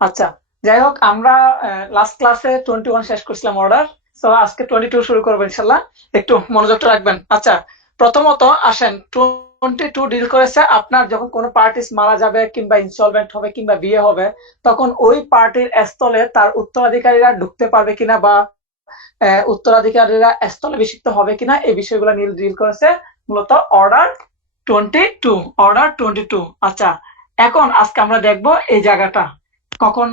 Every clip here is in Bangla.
আচ্ছা, যাই হোক আমরা লাস্ট ক্লাসে 21 শেষ করছিলাম অর্ডার। তো আজকে 22 শুরু করবো ইনশাল্লাহ। একটু মনোযোগটা রাখবেন। আচ্ছা, প্রথমত আসেন, 22 ডিল করেছে আপনার যখন কোনো পার্টিস মারা যাবে কিংবা ইনসলভেন্ট হবে কিংবা বিয়ে হবে, তখন ওই পার্টির স্থলে তার উত্তরাধিকারীরা ঢুকতে পারবে কিনা বা উত্তরাধিকারীরা স্থলাভিষিক্ত হবে কিনা এই বিষয়গুলো নিয়ে ডিল করেছে মূলত অর্ডার 22। অর্ডার 22। আচ্ছা, এখন আজকে আমরা দেখবো এই জায়গাটা কখন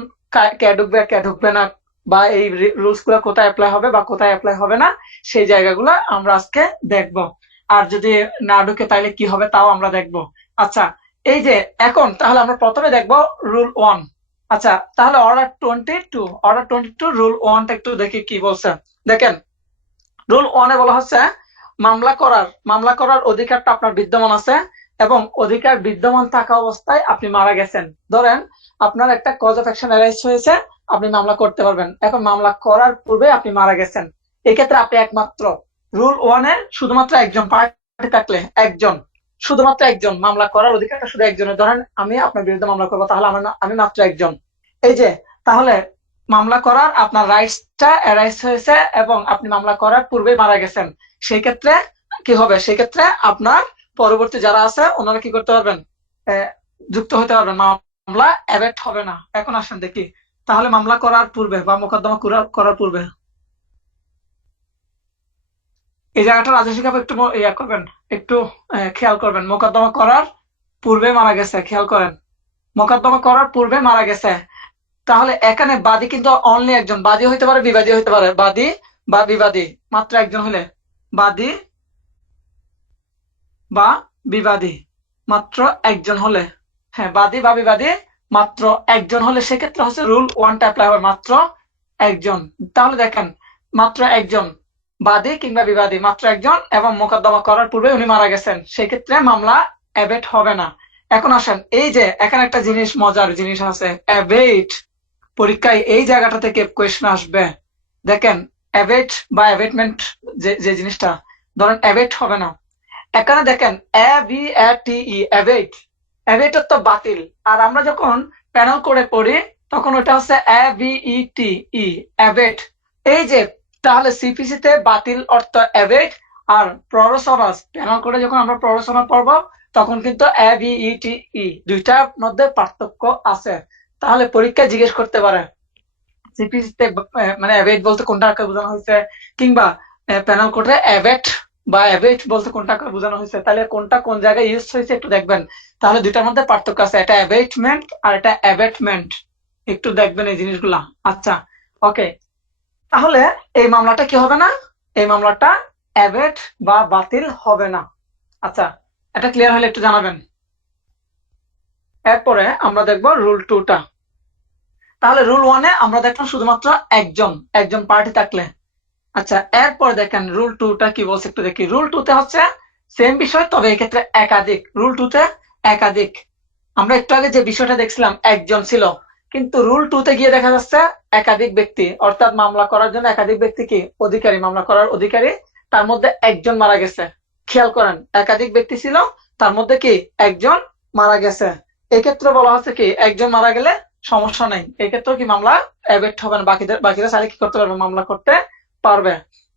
কে ঢুকবে কে ঢুকবে না, বা এই রুলস গুলা কোথায় অ্যাপ্লাই হবে বা কোথায় অ্যাপ্লাই হবে না, সেই জায়গাগুলো আমরা আজকে দেখব। আর যদি না ঢুকে তাহলে কি হবে তাও আমরা দেখব। আচ্ছা, এই যে এখন তাহলে আমরা প্রথমে দেখব রুল 1। আচ্ছা, তাহলে অর্ডার 22 রুল 1টা একটু দেখি কি বলছে। দেখেন, রুল 1-এ বলা হচ্ছে মামলা করার অধিকারটা আপনার বিদ্যমান আছে এবং অধিকার বিদ্যমান থাকা অবস্থায় আপনি মারা গেছেন। ধরেন আপনার একটা কজ অফ অ্যাকশন অ্যারাইজ হয়েছে, আপনি মামলা করতে পারবেন। এখন মামলা করার পূর্বে আপনি মারা গেছেন, এক্ষেত্রে আপনি একমাত্র রুল 1-এ শুধুমাত্র একজন পার্টি থাকলে একজন, শুধুমাত্র একজন মামলা করার অধিকারটা শুধু একজনের। ধরেন আমি আপনার বিরুদ্ধে মামলা করবো, তাহলে আমি মাত্র একজন। এই যে, তাহলে মামলা করার আপনার রাইটসটা অ্যারাইজ হয়েছে এবং আপনি মামলা করার পূর্বে মারা গেছেন। সেই ক্ষেত্রে কি হবে? সেই ক্ষেত্রে আপনার পরবর্তী যারা আছে ওনারা কি করতে পারবেন? আহ, যুক্ত হতে পারবেন, মামলা অ্যাবেট হবে না। এখন আসেন দেখি, তাহলে মামলা করার পূর্বে বা মোকদ্দমা করার পূর্বে এই জায়গাটা রাজস্বী কাপ একটু ইয়া করবেন, একটু খেয়াল করবেন। মোকদ্দমা করার পূর্বে মারা গেছে, খেয়াল করেন। মোকদ্দমা করার পূর্বে মারা গেছে, তাহলে এখানে বাদী কিন্তু অনলি একজন। বাদী হইতে পারে, বিবাদী হইতে পারে। বাদী বা বিবাদী মাত্র একজন হলে, বাদী বা বিবাদী মাত্র একজন হলে, হ্যাঁ, বাদী বা বিবাদী মাত্র একজন হলে সেক্ষেত্রে হচ্ছে রুল 1টা অ্যাপ্লাই হবে, মাত্র একজন। তাহলে দেখেন, মাত্র একজন বাদী কিংবা বিবাদী মাত্র একজন এবং মোকদ্দমা করার পূর্বে উনি মারা গেছেন, সেক্ষেত্রে মামলা অ্যাবেট হবে না। এখন আসেন, এই যে এখানে একটা জিনিস, মজার জিনিস আছে, অ্যাবেট। পরীক্ষায় এই জায়গাটা থেকে কোয়েশ্চেন আসবে। দেখেন, অ্যাবেট বা অ্যাবেটমেন্ট, যে যে জিনিসটা, ধরেন অ্যাবেট হবে না। এখানে দেখেন AVATE, অ্যাবেট। অ্যাবেট তো বাতিল। আর আমরা যখন প্যানেল করে পড়ি তখন ওটা হচ্ছে AVETE, অ্যাবেট। এই যে, তাহলে সিপিসি তে বাতিল অর্থ অ্যাবেট, আর প্ররোসনাস প্যানেল করে যখন আমরা প্ররোসনা পড়বো তখন কিন্তু AVETE, দুইটার মধ্যে পার্থক্য আছে। তাহলে পরীক্ষায় জিজ্ঞেস করতে পারে সিপিসি তে মানে অ্যাবেট বলতে কোনটাকে বোঝানো হয়েছে, কিংবা প্যানেল কোডে অ্যাবেট বা অ্যাবেট বলতে কোনটাকে বোঝানো হয়েছে, তাহলে কোনটা কোন জায়গায় ইউজ হয়েছে একটু দেখবেন। তাহলে দুইটার মধ্যে পার্থক্য আছে, এটা অ্যাবেটমেন্ট আর এটা অ্যাবেটমেন্ট। একটু দেখবেন এই জিনিসগুলা। আচ্ছা, ওকে, তাহলে এই মামলাটা কি হবে না? এই মামলাটা অ্যাবেট বা বাতিল হবে না। আচ্ছা, এটা ক্লিয়ার হলে একটু জানাবেন। এরপরে আমরা দেখবো রুল 2টা। তাহলে রুল 1-এ আমরা দেখলাম শুধুমাত্র একজন একজন পার্টি থাকলে। আচ্ছা, এরপর দেখেন রুল 2টা কি বলছে একটু দেখি। রুল 2-তে হচ্ছে সেম বিষয়, তবে এক্ষেত্রে একাধিক। রুল 2-তে একাধিক। আমরা একটু আগে যে বিষয়টা দেখছিলাম একজন ছিল, কিন্তু রুল 2-তে গিয়ে দেখা যাচ্ছে একাধিক ব্যক্তি, অর্থাৎ মামলা করার জন্য একাধিক ব্যক্তি কি অধিকারী, মামলা করার অধিকারী। তার মধ্যে একজন মারা গেছে। খেয়াল করেন, একাধিক ব্যক্তি ছিল, তার মধ্যে কি একজন মারা গেছে। এক্ষেত্রে বলা হচ্ছে কি একজন মারা গেলে সমস্যা নেই, এক্ষেত্রে কি মামলা অ্যাবেট হবে না। বাকিরা চাইলে কি করতে পারবে? মামলা করতে পারবে।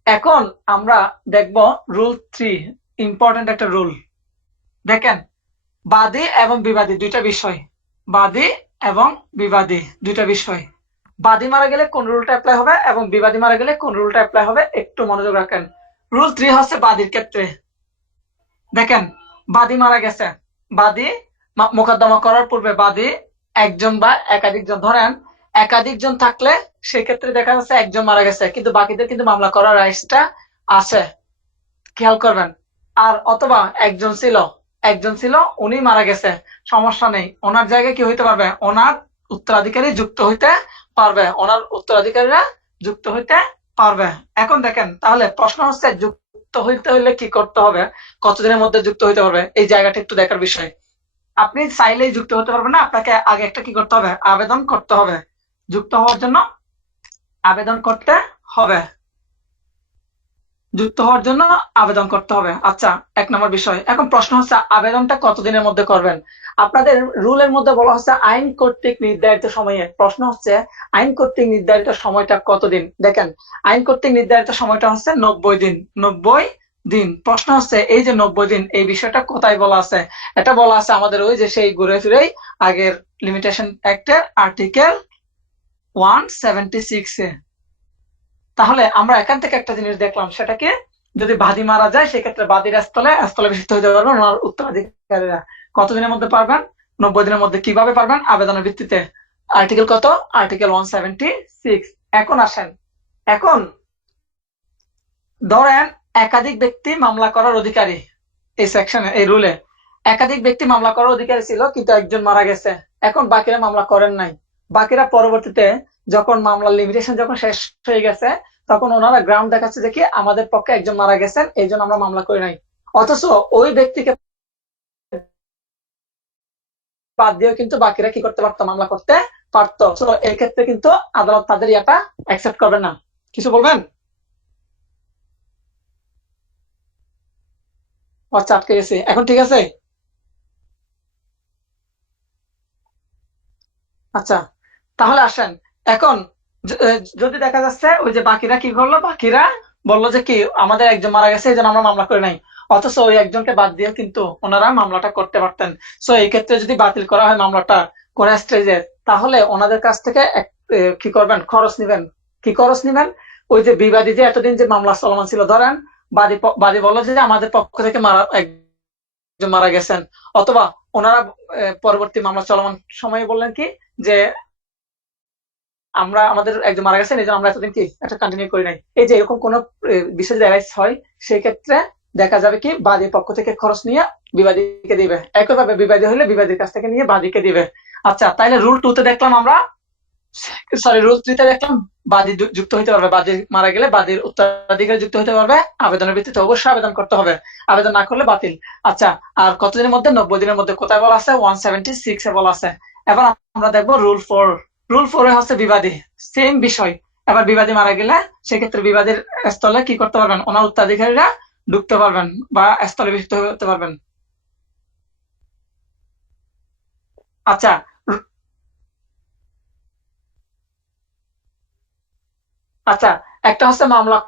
এখন আমরা দেখব রুল 3, ইম্পর্টেন্ট একটা রুল। দেখেন, বাদী এবং বিবাদী দুইটা বিষয়। বাদী এবং বিবাদী দুইটা বিষয়। বাদী মারা গেলে কোন রুলটা অ্যাপ্লাই হবে এবং বিবাদী মারা গেলে কোন রুলটা অ্যাপ্লাই হবে একটু মনোযোগ রাখেন। রুল 3 হচ্ছে বাদীর ক্ষেত্রে। দেখেন, বাদী মারা গেছে, বাদী মোকদ্দমা করার পূর্বে বাদী একজন বা একাধিক জন। ধরেন একাধিক জন থাকলে সেক্ষেত্রে দেখা যাচ্ছে একজন মারা গেছে, কিন্তু বাকিদের কিন্তু মামলা করার রাইটসটা আছে। খেয়াল করবেন। আর অথবা একজন ছিল, উনি মারা গেছে, সমস্যা নেই, ওনার জায়গায় কি হইতে পারবে? ওনার উত্তরাধিকারী যুক্ত হইতে পারবে, ওনার উত্তরাধিকারীরা যুক্ত হইতে পারবে। এখন দেখেন, তাহলে প্রশ্ন হচ্ছে যুক্ত হইতে হইলে কি করতে হবে, কতদিনের মধ্যে যুক্ত হইতে পারবে, এই জায়গাটা একটু দেখার বিষয়। আপনি চাইলেই যুক্ত হতে পারবেন না, আপনাকে আগে একটা কি করতে হবে? আবেদন করতে হবে। যুক্ত হওয়ার জন্য আবেদন করতে হবে। যুক্ত হওয়ার জন্য আবেদন করতে হবে। আচ্ছা, 1 নম্বর বিষয়। এখন প্রশ্ন হচ্ছে আবেদনটা কতদিনের মধ্যে করবেন? আপনাদের রুলের মধ্যে বলা হচ্ছে আইন কর্তৃক নির্ধারিত সময়ে। প্রশ্ন হচ্ছে আইন কর্তৃক নির্ধারিত সময়টা কতদিন? দেখেন, আইন কর্তৃক নির্ধারিত সময়টা হচ্ছে 90 দিন। 90 দিন। প্রশ্ন হচ্ছে এই যে 90 দিন, এই বিষয়টা কোথায় বলা আছে? এটা বলা আছে আমাদের ওই যে সেই ঘুরে ফিরেই আগের লিমিটেশন অ্যাক্টের আর্টিকেল 176 এ। তাহলে আমরা এখান থেকে একটা জিনিস দেখলাম, সেটাকে যদি বাদী মারা যায় সেক্ষেত্রে বাদীর স্থলে বিশিষ্ট হতে পারবেন ওনার উত্তরাধিকারীরা। কতদিনের মধ্যে পারবেন? 90 দিনের মধ্যে। কিভাবে পারবেন? আবেদনের ভিত্তিতে। আর্টিকেল কত? আর্টিকেল 176। এখন আসেন, এখন ধরেন একাধিক ব্যক্তি মামলা করার অধিকারী। এই সেকশনে, এই রুলে একাধিক ব্যক্তি মামলা করার অধিকারী ছিল, কিন্তু একজন মারা গেছে। এখন বাকিরা মামলা করেন নাই। বাকিরা পরবর্তীতে যখন মামলার লিমিটেশন যখন শেষ হয়ে গেছে, তখন ওনারা গ্রাউন্ড দেখাচ্ছে যে কি আমাদের পক্ষে একজন মারা গেছেন, এই জন্য আমরা মামলা করি নাই। অথচ ওই ব্যক্তিকে বাদ দিয়েও কিন্তু বাকিরা কি করতে পারতো? মামলা করতে পারতো। তো এই ক্ষেত্রে কিন্তু আদালত তাদের ইয়াটা অ্যাকসেপ্ট করবে না। কিছু বলবেন? আচ্ছা, আটকে গেছে। এখন ঠিক আছে? আচ্ছা, তাহলে আসেন এখন যদি দেখা যাচ্ছে ওই যে বাকিরা কি করলো, বাকিরা বললো যে কি আমাদের একজন মারা গেছে এই জন্য আমরা মামলা করি নাই, অথচ ওই একজনকে বাদ দিয়ে কিন্তু ওনারা মামলাটা করতে পারতেন। সো এই ক্ষেত্রে যদি বাতিল করা হয় মামলাটা কোন স্টেজে, তাহলে ওনাদের কাছ থেকে কি করবেন? খরচ নিবেন। কি খরচ নিবেন? ওই যে বিবাদী যে এতদিন যে মামলা চলমান ছিল, ধরেন বাদী বললো যে আমাদের পক্ষ থেকে একজন মারা গেছেন, অথবা ওনারা পরবর্তী মামলা চলমান সময়ে বললেন কি যে আমরা আমাদের একজন মারা গেছেন এই জন্য আমরা এতদিন কি একটা কন্টিনিউ করি নাই। এই যে এরকম কোন বিষয় যদি অ্যারাইজ হয়, সেই ক্ষেত্রে দেখা যাবে কি বাদীর পক্ষ থেকে খরচ নিয়ে বিবাদীকে দিবে। একইভাবে বিবাদী হলে বিবাদীর কাছ থেকে নিয়ে বাদীকে দিবে। আচ্ছা, তাইলে রুল 2 তে দেখলাম আমরা, সরি রুল 3 তে দেখলাম বাদী যুক্ত হইতে পারবে। বাদী মারা গেলে বাদীর উত্তরাধিকারী যুক্ত হইতে পারবে। আবেদনের ভিত্তিতে অবশ্যই আবেদন করতে হবে। আবেদন না করলে বাতিল। আচ্ছা, আর কতদিনের মধ্যে? 90 দিনের মধ্যে। কোথায় বলা আছে? 176 এ বলা আছে। এবার আমরা দেখবো রুল 4। রুল 4 এ হচ্ছে বিবাদী, সেম বিষয়। এবার বিবাদী মারা গেলে সেক্ষেত্রে বিবাদীর স্থলে কি করতে পারবেন? ওনার উত্তরাধিকারীরা ঢুকতে পারবেন বা স্থলে বিভক্ত হতে পারবেন। আচ্ছা, আচ্ছা, একটা হচ্ছে মামলা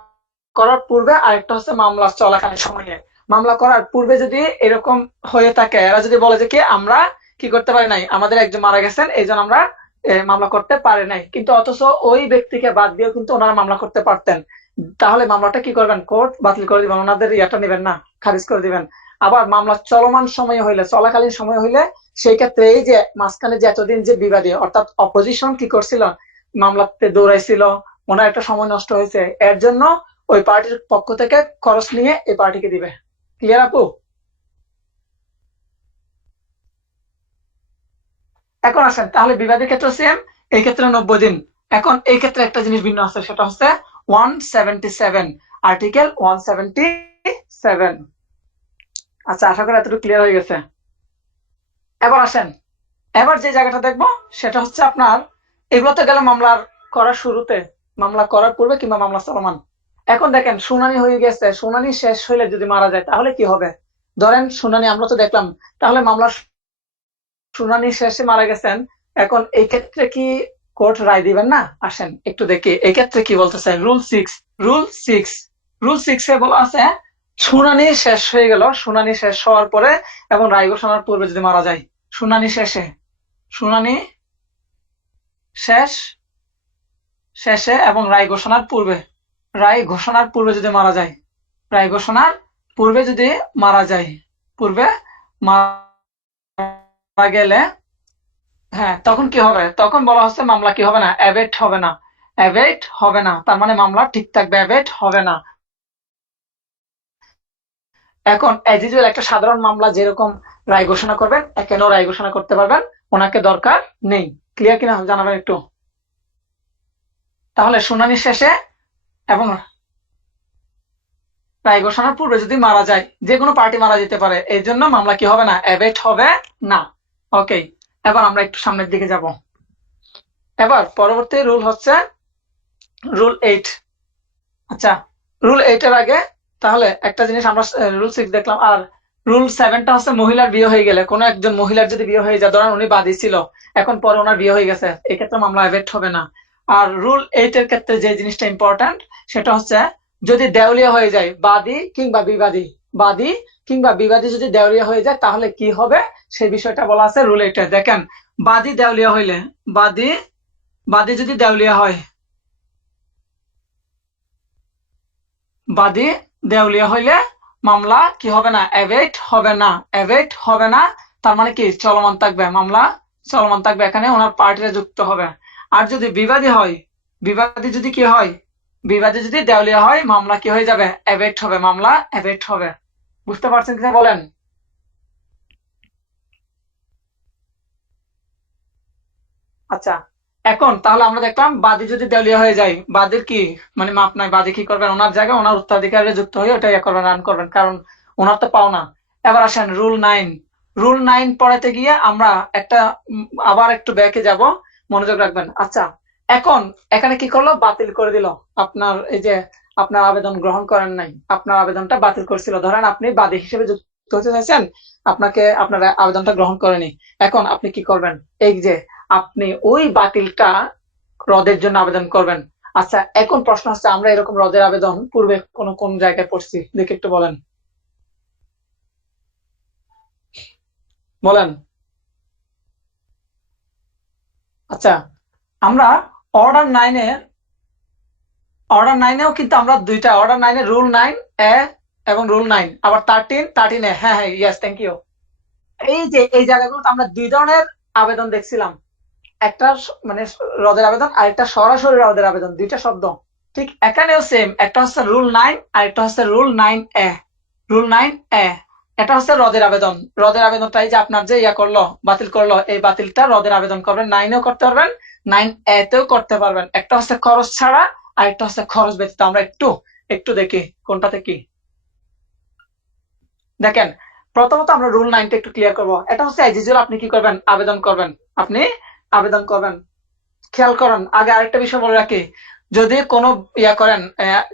করার পূর্বে আর একটা হচ্ছে মামলা চলাকালীন সময়ে। মামলা করার পূর্বে যদি এরকম হয়ে থাকে, এরা যদি বলে যে কি আমরা কি করতে পারি নাই, আমাদের একজন মারা গেছেন এই জন্য আমরা মামলা করতে পারি নাই, কিন্তু অথচ ওই ব্যক্তিকে বাদ দিয়েও কিন্তু ওনারা মামলা করতে পারতেন, তাহলে মামলাটা কি করবেন? কোর্ট বাতিল করে দিবেন, ওনাদের ইয়াটা নেবেন না, খারিজ করে দিবেন। আবার মামলা চলমান সময় হইলে, চলাকালীন সময় হইলে, সেই ক্ষেত্রে এই যে মাঝখানে যে এতদিন যে বিবাদী অর্থাৎ অপোজিশন কি করছিল, মামলাতে দৌড়াইছিল, ওনার একটা সময় নষ্ট হয়েছে, এর জন্য ওই পার্টির পক্ষ থেকে খরচ নিয়ে এই পার্টিকে দিবে। ক্লিয়ার আপু? এখন আসেন তাহলে বিবাদের ক্ষেত্রে সেম, এই ক্ষেত্রে 90 দিন। এখন এই ক্ষেত্রে একটা জিনিস ভিন্ন আছে, সেটা হচ্ছে 177, আর্টিকেল 177। আচ্ছা, আশা করি এতটুকু ক্লিয়ার হয়ে গেছে। এবার আসেন, এবার যে জায়গাটা দেখবো সেটা হচ্ছে আপনার, এগুলো তো গেল মামলার করার শুরুতে, মামলা করার পূর্বে কিংবা মামলা চলমান। এখন দেখেন শুনানি হয়ে গেছে, শুনানি শেষ হইলে যদি মারা যায় তাহলে কি হবে? ধরেন শুনানি আমরা তো দেখলাম, তাহলে মামলার শুনানি শেষে মারা গেছেন, এখন এই ক্ষেত্রে কি কোর্ট রায় দিবেন না? আসেন একটু দেখি এই ক্ষেত্রে কি বলতেছে। রুল 6 রুল 6 এ বলা আছে শুনানি শেষ হয়ে গেল, শুনানি শেষ হওয়ার পরে এবং রায় ঘোষণার পূর্বে যদি মারা যায়, শুনানি শেষে, শুনানি শেষ শেষে এবং রায় ঘোষণার পূর্বে, রায় ঘোষণার পূর্বে যদি মারা যায়, রায় ঘোষণার পূর্বে যদি মারা যায়, পূর্বে মারা গেলে, হ্যাঁ তখন কি হবে? তখন বলা হচ্ছে মামলা কি হবে না? অ্যাবেট হবে না। অ্যাবেট হবে না, তার মানে মামলা ঠিক থাকবে, অ্যাবেট হবে না। এখন এজ ইউজুয়াল একটা সাধারণ মামলা যেরকম রায় ঘোষণা করবেন, এখানেও রায় ঘোষণা করতে পারবেন, ওনাকে দরকার নেই। ক্লিয়ার কিনা জানাবেন একটু। তাহলে শুনানি শেষে এবং রায় ঘোষণার পূর্বে যদি মারা যায়, যে কোনো পার্টি মারা যেতে পারে, এই জন্য মামলা কি হবে না? অ্যাবেট হবে না। ওকে, এবার আমরা একটু সামনের দিকে যাব। এবার পরবর্তী রুল হচ্ছে রুল 8। আচ্ছা, রুল 8 এর আগে তাহলে একটা জিনিস আমরা রুল 6 দেখলাম, আর রুল 7টা হচ্ছে মহিলার বিয়ে হয়ে গেলে, কোনো একজন মহিলার যদি বিয়ে হয়ে যায়, ধরেন উনি বাদী ছিল, এখন পরে ওনার বিয়ে হয়ে গেছে, এই ক্ষেত্রে মামলা এভেক্ট হবে না। আর রুল 8 এর ক্ষেত্রে যে জিনিসটা ইম্পর্ট্যান্ট সেটা হচ্ছে যদি দেউলিয়া হয়ে যায় বাদী কিংবা বিবাদী, বাদী কিংবা বিবাদী যদি দেউলিয়া হয়ে যায় তাহলে কি হবে সেই বিষয়টা বলা আছে রুল 8 এ। দেখেন, বাদী দেউলিয়া হইলে, বাদী বাদী যদি দেউলিয়া হয়, বাদী দেউলিয়া হইলে মামলা কি হবে না, এভেক্ট হবে না, এভেক্ট হবে না। তার মানে কি চলমান থাকবে, মামলা চলমান থাকবে, এখানে ওনার পার্টিরা যুক্ত হবে। আর যদি বিবাদী হয়, বিবাদী যদি কি হয়, বিবাদী যদি দেউলিয়া হয় মামলা কি হয়ে যাবে, এভেক্ট হবে, মামলা এভেক্ট হবে। বুঝতে পারছেন কিনা বলেন? আচ্ছা, এখন তাহলে আমরা দেখলাম বাদী যদি দেউলিয়া হয়ে যায়, বাদীর কি মানে মাপ নাই, বাদী কি করবেন, ওনার জায়গায় ওনার উত্তরাধিকারে যুক্ত হয়ে ওটা ইয়ে করবেন, রান করবেন, কারণ ওনার তো পাও না। এবার আসেন রুল 9। রুল 9 পড়াতে গিয়ে আমরা একটা আবার একটু ব্যাকে যাব, মনোযোগ রাখবেন। আচ্ছা, এখন এখানে কি করলো, বাতিল করে দিল আপনার এই যে আপনার আবেদন গ্রহণ করেন নাই, আপনার আবেদনটা বাতিল করছিল। ধরেন আপনি বাদী হিসেবে যুক্ত হতে চাইছেন, আপনাকে আপনার আবেদনটা গ্রহণ করেনি, এখন আপনি কি করবেন, এই যে আপনি ওই বাতিলটা রদের জন্য আবেদন করবেন। আচ্ছা, এখন প্রশ্ন হচ্ছে আমরা এরকম রদের আবেদন পূর্বে কোন জায়গায় পড়ছি, দেখে একটু বলেন, বলেন। আচ্ছা, আমরা অর্ডার 9-এ, অর্ডার 9-এও কিন্তু আমরা দুইটা, অর্ডার 9-এ রুল 9 এ এবং রুল 9 আবার 13-13-এ, হ্যাঁ হ্যাঁ, ইয়েস, থ্যাংক ইউ। এই যে এই জায়গাগুলোতে আমরা দুই ধরনের আবেদন দেখছিলাম, একটা মানে রদের আবেদন আর একটা সরাসরি রদের আবেদন, দুইটা শব্দ। ঠিক এখানেও সেম, একটা হচ্ছে রুল 9 আর একটা হচ্ছে রুল 9 এ। রুল 9 এ এটা হচ্ছে রদের আবেদন, রদের আবেদনটাই যে আপনার যে ইয়া করলো, বাতিল করলো, এই বাতিলটা রদের আবেদন করবেন, 9-এও করতে পারবেন, 9 এতেও করতে পারবেন। একটা হচ্ছে খরচ ছাড়া আর একটা হচ্ছে খরচ ব্যতীত। আমরা একটু একটু দেখি কোনটাতে কি। দেখেন, প্রথমত আমরা রুল 9টা একটু ক্লিয়ার করবো। এটা হচ্ছে এজ ইউজুয়াল আপনি কি করবেন, আবেদন করবেন, আপনি আবেদন করবেন। খেয়াল করেন, আগে আরেকটা বিষয় বলে রাখি, যদি কোনো ইয়া করেন,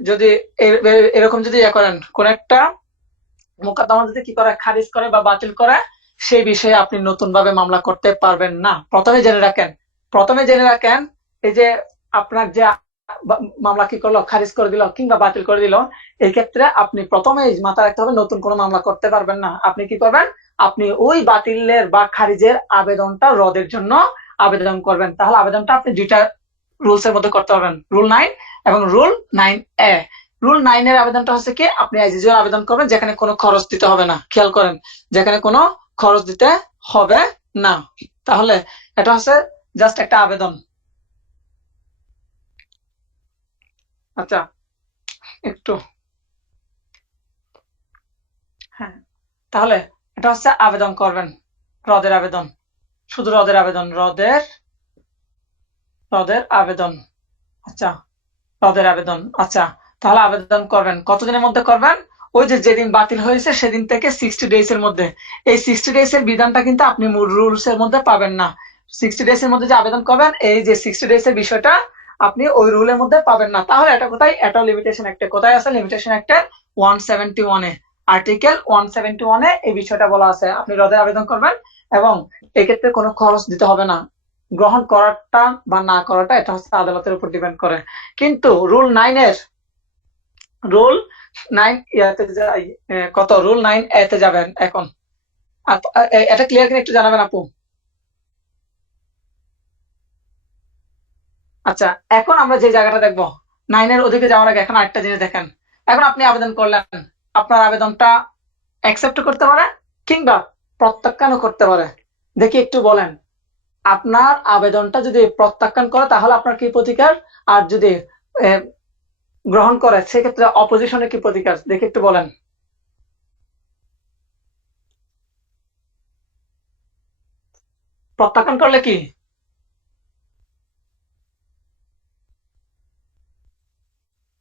যদি এরকম যদি ইয়া করেন, কোন একটা মোকদ্দমা যদি কি করে, খারিজ করে বা বাতিল করে, সেই বিষয়ে আপনি নতুন ভাবে মামলা করতে পারবেন না। প্রথমে জেনে রাখেন, প্রথমে জেনে রাখেন, এই যে আপনার যে মামলা কি করলো, খারিজ করে দিল কিংবা বাতিল করে দিল, এই ক্ষেত্রে আপনি প্রথমে মাথায় রাখতে হবে নতুন কোনো মামলা করতে পারবেন না। আপনি কি করবেন, আপনি ওই বাতিলের বা খারিজের আবেদনটা রদের জন্য আবেদন করবেন। তাহলে আবেদনটা আপনি দুইটা রুলস এর মধ্যে করতে পারবেন, রুল 9 এবং রুল 9 এ। রুল 9 এর আবেদনটা হচ্ছে কি, আপনি অ্যাজ ইউজুয়াল আবেদন করবেন যেখানে কোনো খরচ দিতে হবে না। খেয়াল করেন, যেখানে কোনো খরচ দিতে হবে না। তাহলে এটা হচ্ছে জাস্ট একটা আবেদন। আচ্ছা, একটু, হ্যাঁ, তাহলে এটা হচ্ছে আবেদন করবেন, রদের আবেদন, শুধু রদের আবেদন, রদের রদের আবেদন। আচ্ছা, রদের আবেদন। আচ্ছা, তাহলে আবেদন করবেন কতদিনের মধ্যে করবেন, ওই যে যেদিন বাতিল হয়েছে সেদিন থেকে 60 ডেজ এর মধ্যে। এই 60 ডেজ এর বিধানটা কিন্তু আপনি মূল রুলস এর মধ্যে পাবেন না। 60 ডেজ এর মধ্যে যে আবেদন করবেন, এই যে 60 ডেজ এর বিষয়টা আপনি ওই রুলের মধ্যে পাবেন না। তাহলে এটা কোথায়, এটা লিমিটেশন অ্যাক্টে কোথায় আছে, লিমিটেশন অ্যাক্টের 171-এ, আর্টিকেল 171-এ এই বিষয়টা বলা আছে। আপনি রদের আবেদন করবেন এবং এক্ষেত্রে কোনো খরচ দিতে হবে না। গ্রহণ করাটা বা না করাটা এটা হচ্ছে আদালতের উপর ডিপেন্ড করে। কিন্তু রুল 9 ইয়াতে যাই, কত, রুল 9 এতে যাবেন এখন। এটা ক্লিয়ার করে একটু জানাবেন আপু। আচ্ছা, এখন আমরা যে জায়গাটা দেখবো, 9-এর ওদিকে যাওয়ার আগে এখন আরেকটা জিনিস দেখেন। এখন আপনি আবেদন করলেন, আপনার আবেদনটা অ্যাকসেপ্ট করতে পারে কিংবা প্রত্যাখ্যানও করতে পারে। দেখি একটু বলেন, আপনার আবেদনটা যদি প্রত্যাখ্যান করে তাহলে আপনার কি প্রতিকার, আর যদি আহ, গ্রহণ করে সেক্ষেত্রে অপোজিশনে কি প্রতিকার, দেখি একটু বলেন। প্রত্যাখ্যান করলে কি,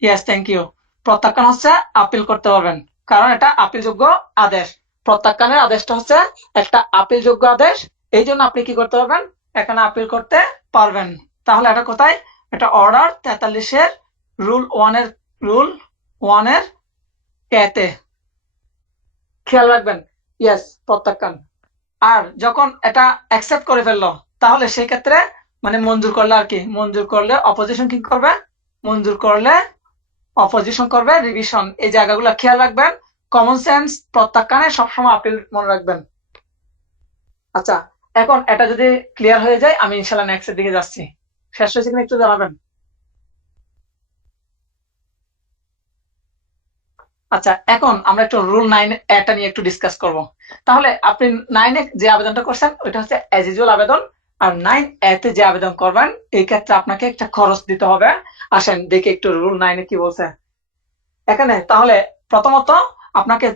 ইয়েস, থ্যাংক ইউ। প্রত্যাখ্যান হচ্ছে আপিল করতে পারবেন, কারণ এটা আপিলযোগ্য আদেশ। প্রত্যাখ্যানের আদেশটা হচ্ছে একটা আপিলযোগ্য আদেশ, এই জন্য আপনি কি করতে পারবেন, এখানে আপিল করতে পারবেন। তাহলে এটা কোথায়, এটা অর্ডার 43-এর রুল 1-এর, রুল 1 এর এতে, খেয়াল রাখবেন। ইয়েস, প্রত্যাখ্যান। আর যখন এটা অ্যাকসেপ্ট করে ফেললো, তাহলে সেই ক্ষেত্রে মানে মঞ্জুর করলে আর কি, মঞ্জুর করলে অপোজিশন কি করবে, মঞ্জুর করলে অপোজিশন করবে রিভিশন। এই জায়গাগুলো খেয়াল রাখবেন। কমন সেন্স, প্রত্যাখ্যানে সবসময় আপিল মনে রাখবেন। আচ্ছা, এখন এটা যদি ক্লিয়ার হয়ে যায়, আমি ইনশাল্লাহ নেক্সট এর দিকে যাচ্ছি। শেষ হয়েছে কিনা একটু জানাবেন। আচ্ছা, এখন আমরা একটু রুল 9 এটা নিয়ে একটু ডিসকাস করব। তাহলে আপনি 9 এ যে আবেদনটা করছেন ওইটা হচ্ছে অ্যাজ ইউজুয়াল আবেদন, আর 9 এতে যে আবেদন করবেন এই ক্ষেত্রে আপনাকে একটা খরচ দিতে হবে। আসেন দেখি একটু রুল 9 এ কি বলছে এখানে। তাহলে প্রথমত আপনাকে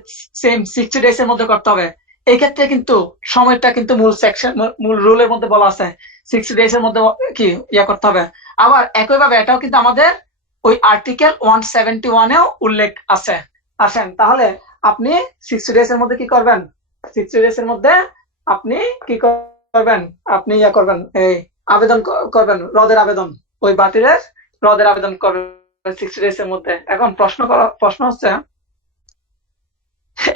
সেম 60 ডেজ এর মধ্যে করতে হবে। এই ক্ষেত্রে কিন্তু সময়টা কিন্তু মূল সেকশন, মূল রুলের মধ্যে বলা আছে 60 ডেজ এর মধ্যে কি ইয়া করতে হবে। আবার একইভাবে এটাও কিন্তু আমাদের ওই আর্টিকেল 171 এও উল্লেখ আছে। আসেন তাহলে আপনি 60 ডেজ এর মধ্যে কি করবেন, 60 ডেজ এর মধ্যে আপনি কি করবেন, আপনি ইয়া করবেন, এই আবেদন করবেন, রদের আবেদন, ওই বাতিলের রদের আবেদন করবেন 60 ডেজ এর মধ্যে। এখন প্রশ্ন হচ্ছে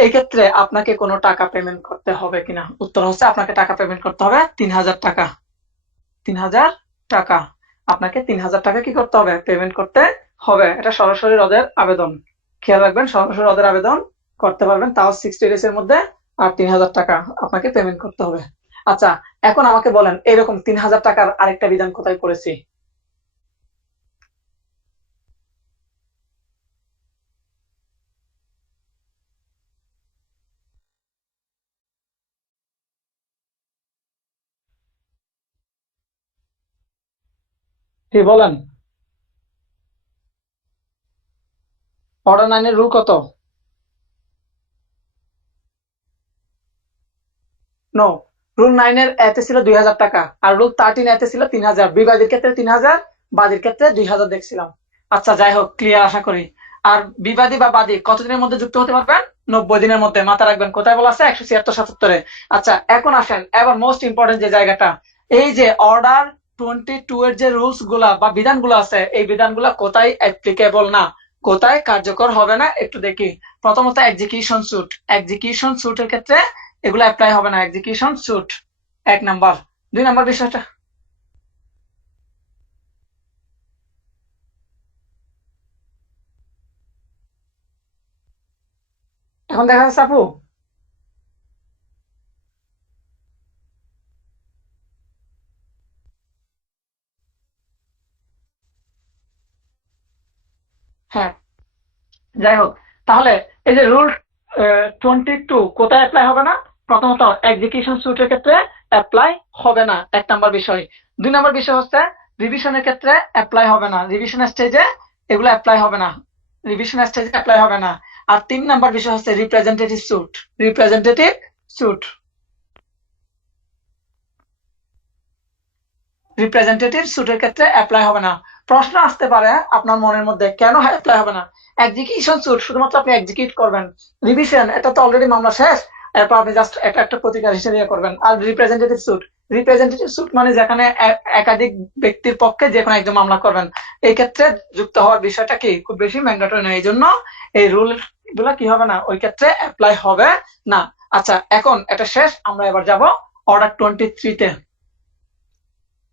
এই ক্ষেত্রে আপনাকে কোনো টাকা পেমেন্ট করতে হবে কিনা। উত্তর হচ্ছে আপনাকে টাকা পেমেন্ট করতে হবে 3000 টাকা। 3000 টাকা আপনাকে 3000 টাকা কি করতে হবে, পেমেন্ট করতে হবে। এটা সরাসরি রদের আবেদন, খেয়াল রাখবেন, সরাসরি রদের আবেদন করতে পারবেন, তাও 60 ডেজ এর মধ্যে। আর 3000 টাকা আপনাকে পেমেন্ট করতে হবে। আচ্ছা, এখন আমাকে বলেন এরকম 3000 টাকার আরেকটা বিধান কোথায় পড়েছি। কি বলেন, অর্ডার 9 এর রুল কত? নো, রুল 9 এর এতে ছিল 2000 টাকা, আর রুল 13 এতে ছিল 3000। বিবাদীর ক্ষেত্রে 3000, বাদীর ক্ষেত্রে 2000 দেখছিলাম। আচ্ছা যাই হোক, ক্লিয়ার আশা করি। আর বিবাদী বা বাদী কতদিনের মধ্যে যুক্ত হতে পারবেন, 90 দিনের মধ্যে। মাথা রাখবেন, কোথায় বলা আছে, 176-77-এ। আচ্ছা এখন আসেন, এবার মোস্ট ইম্পর্টেন্ট যে জায়গাটা, এই যে অর্ডার 22 এর যে রুলস গুলা বা বিধানগুলো আছে, এই বিধানগুলা কোথায় অ্যাপ্লিকেবল না, কোথায় কার্যকর হবে না একটু দেখি। প্রথমত এক্সিকিউশন সুট, এক্সিকিউশন সুটের ক্ষেত্রে এগুলো অ্যাপ্লাই হবে না, এক্সিকিউশন সুট 1 নাম্বার। 2 নাম্বার বিষয়টা এখন দেখা যাচ্ছে আপু। হ্যাঁ, যাই হোক, তাহলে এই যে রুল 22 কোথায় অ্যাপ্লাই হবে না, প্রথমত এক্সিকিউশন সুটের ক্ষেত্রে অ্যাপ্লাই হবে না, 1 নাম্বার বিষয়। 2 নাম্বার বিষয় হচ্ছে রিভিশনের ক্ষেত্রে অ্যাপ্লাই হবে না, রিভিশন স্টেজে এগুলো অ্যাপ্লাই হবে না, রিভিশন স্টেজে অ্যাপ্লাই হবে না। আর 3 নাম্বার বিষয় হচ্ছে representative suit, representative suit, representative সুটের ক্ষেত্রে অ্যাপ্লাই হবে না। প্রশ্ন আসতে পারে আপনার মনের মধ্যে, কেন অ্যাপ্লাই হবে না? এক্সিকিউশন সুট শুধুমাত্র আপনি এক্সিকিউট করবেন, রিভিশন এটা তো অলরেডি মামলা শেষ, এরপর আপনি জাস্ট একটা একটা প্রতিকার হিসেবে করবেন। আর রিপ্রেজেন্টেটিভ সুট, রিপ্রেজেন্টেটিভ সুট মানে যেখানে একাধিক ব্যক্তির পক্ষে যে কোনো একজন মামলা করবেন, এই ক্ষেত্রে যুক্ত হওয়ার বিষয়টা কি খুব বেশি ম্যান্ডেটরি নয়, এই জন্য এই রুল গুলো কি হবে না, ওই ক্ষেত্রে অ্যাপ্লাই হবে না। আচ্ছা এখন এটা শেষ, আমরা এবার যাব অর্ডার 23-তে।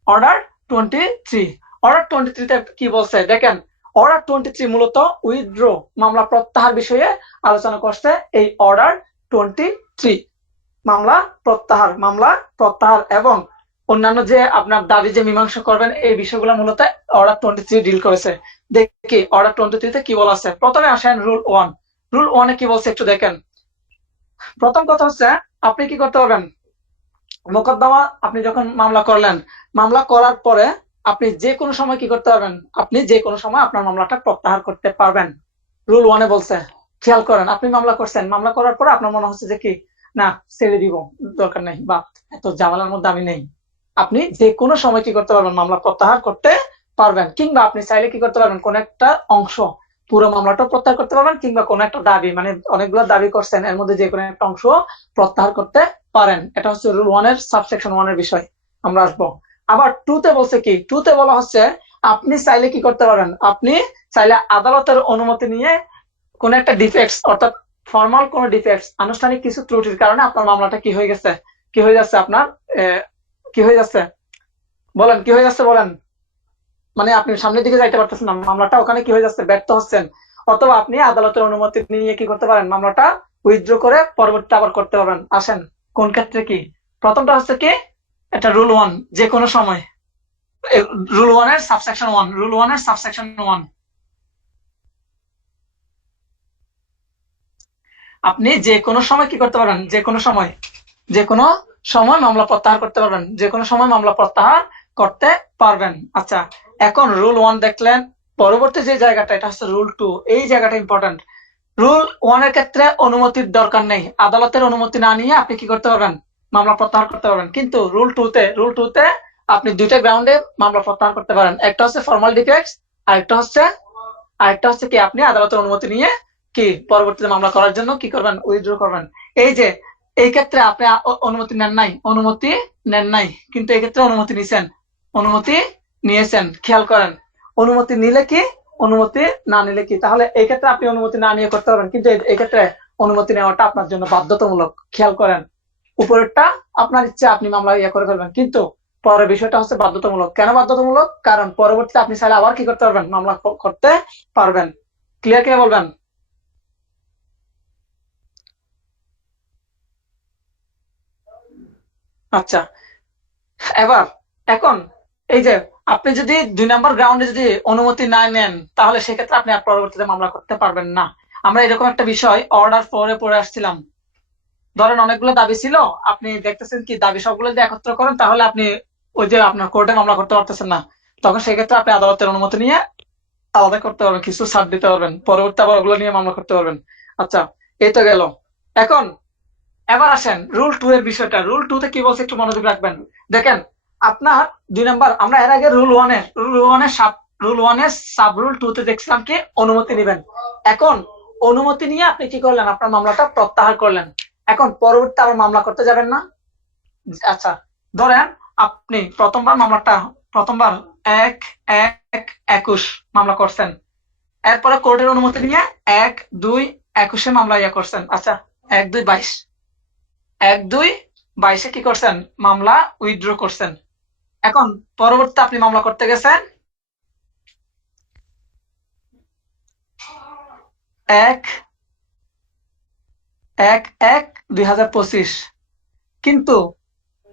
অর্ডার 23, অর্ডার 23-তে কি বলছে দেখেন। অর্ডার 23 মূলত উইথড্র, মামলা প্রত্যাহার বিষয়ে আলোচনা করছে। এই অর্ডার 23 মামলা প্রত্যাহার, মামলা প্রত্যাহার এবং অন্যান্য যে আপনার দাবি যে মীমাংসা করবেন, এই বিষয়গুলো মূলত অর্ডার 23 ডিল করেছে। দেখি অর্ডার 23-তে কি বলা আছে। প্রথমে আসেন রুল 1। রুল 1-এ কি বলছে একটু দেখেন। প্রথম কথা হচ্ছে আপনি কি করতে পারবেন, মোকদ্দমা আপনি যখন মামলা করলেন, মামলা করার পরে আপনি যে কোনো সময় কি করতে পারবেন, আপনি যে কোনো সময় আপনার মামলাটা প্রত্যাহার করতে পারবেন। রুল 1-এ বলছে, খেয়াল করেন, আপনি মামলা করছেন, মামলা করার পরে আপনার মনে হচ্ছে যে কি না ছেড়ে দিব, দরকার নেই বা এত ঝামেলার মধ্যে আমি নেই, আপনি যে কোনো সময় কি করতে পারবেন, মামলা প্রত্যাহার করতে পারবেন। কিংবা আপনি চাইলে কি করতে পারবেন, কোন একটা অংশ, পুরো মামলাটা প্রত্যাহার করতে পারবেন, কিংবা কোন একটা দাবি, মানে অনেকগুলো দাবি করছেন এর মধ্যে যে কোনো একটা অংশ প্রত্যাহার করতে পারেন। এটা হচ্ছে রুল 1-এর সাবসেকশন 1-এর বিষয়, আমরা আসবো। আবার 2-তে বলছে কি, 2-তে বলা হচ্ছে আপনি চাইলে কি করতে পারবেন, আপনি চাইলে আদালতের অনুমতি নিয়ে কোন একটা ডিফেক্টস অর্থাৎ ফর্মাল কোন ডিফেক্টস আনুষ্ঠানিক কিছু ত্রুটির কারণে আপনার মামলাটা কি হয়ে গেছে, কি হয়ে যাচ্ছে আপনার কি হয়ে যাচ্ছে বলেন, কি হয়ে যাচ্ছে বলেন, মানে আপনি সামনের দিকে যাইতে পারতেছেন না, মামলাটা ওখানে কি হয়ে যাচ্ছে, ব্যর্থ হচ্ছেন। অথবা আপনি আদালতের অনুমতি নিয়ে কি করতে পারেন, মামলাটা উইথড্র করে পরবর্তীতে আবার করতে পারবেন। আসেন কোন ক্ষেত্রে কি, প্রথমটা হচ্ছে কি, এটা রুল 1, যে কোনো সময়, রুল 1 এর সাবসেকশন 1, রুল 1 এর সাবসেকশন 1, আপনি যে কোনো সময় কি করতে পারবেন, যে কোনো সময়, যে কোনো সময় মামলা প্রত্যাহার করতে পারবেন, যে কোনো সময় মামলা প্রত্যাহার করতে পারবেন। আচ্ছা, এখন রুল 1 দেখলেন, পরবর্তী যে জায়গাটা এটা হচ্ছে রুল 2, এই জায়গাটা ইম্পর্টেন্ট। রুল 1 এর ক্ষেত্রে অনুমতির দরকার নেই, আদালতের অনুমতি না নিয়ে আপনি কি করতে পারবেন, মামলা প্রত্যাহার করতে পারবেন। কিন্তু রুল 2 তে আপনি দুইটা গ্রাউন্ডে মামলা প্রত্যাহার করতে পারেন, একটা হচ্ছে ফর্মাল ডিফেক্টস, আরেকটা হচ্ছে কি আপনি আদালতের অনুমতি নিয়ে কি পরবর্তীতে মামলা করার জন্য কি করবেন, উইথড্র করবেন। এই যে এই ক্ষেত্রে আপনি অনুমতি নেন নাই, কিন্তু এই ক্ষেত্রে অনুমতি নিয়েছেন, খেয়াল করেন। অনুমতি নিলে কি, অনুমতি না নিলে কি, তাহলে এই ক্ষেত্রে আপনি অনুমতি না নিয়ে করতে পারবেন, কিন্তু এই ক্ষেত্রে অনুমতি নেওয়াটা আপনার জন্য বাধ্যতামূলক। খেয়াল করেন, উপরেরটা আপনার ইচ্ছা, আপনি মামলা করে ফেলবেন, কিন্তু পরের বিষয়টা হচ্ছে বাধ্যতামূলক। কেন বাধ্যতামূলক? কারণ পরবর্তীতে আপনি চাইলে আবার কি করতে পারবেন, মামলা করতে পারবেন। ক্লিয়ার কে বলবেন? আচ্ছা, এবার এখন এই যে আপনি যদি 2 নম্বর গ্রাউন্ডে যদি অনুমতি না নেন, তাহলে সেক্ষেত্রে আপনি আর পরবর্তীতে মামলা করতে পারবেন না। আমরা এরকম একটা বিষয় অর্ডার 4 পড়ে আসছিলাম। ধরেন অনেকগুলো দাবি ছিল, আপনি দেখতেছেন কি দাবি সবগুলো যদি একত্র করেন তাহলে আপনি ওই যে আপনার কোর্টে মামলা করতে পারতেছেন না, তখন সেক্ষেত্রে আপনি আদালতের অনুমতি নিয়ে আলাদা করতে পারবেন, কিছু ছাড় দিতে পারবেন, পরবর্তী আবার ওগুলো নিয়ে মামলা করতে পারবেন। আচ্ছা, এই তো গেল। এখন এবার আসেন রুল 2 এর বিষয়টা। রুল 2 তে কি বলছে একটু মনোযোগ রাখবেন। দেখেন, আপনার 2 নাম্বার, আমরা এর আগে রুল 1 এর সাব রুল 2 তে দেখছিলাম কি অনুমতি নেবেন। এখন অনুমতি নিয়ে আপনি কি করলেন, আপনার মামলাটা প্রত্যাহার করলেন। এখন পরবর্তী আবার মামলা করতে যাবেন না? আচ্ছা, ধরেন আপনি প্রথমবার 1/1/21 মামলা করছেন, এরপরে কোর্টের অনুমতি নিয়ে 1/2/21 মামলা করছেন। আচ্ছা, 1/2/22 কি করছেন, মামলা উইথড্র করছেন। এখন পরবর্তীতে আপনি মামলা করতে গেছেন 1/1/2025, কিন্তু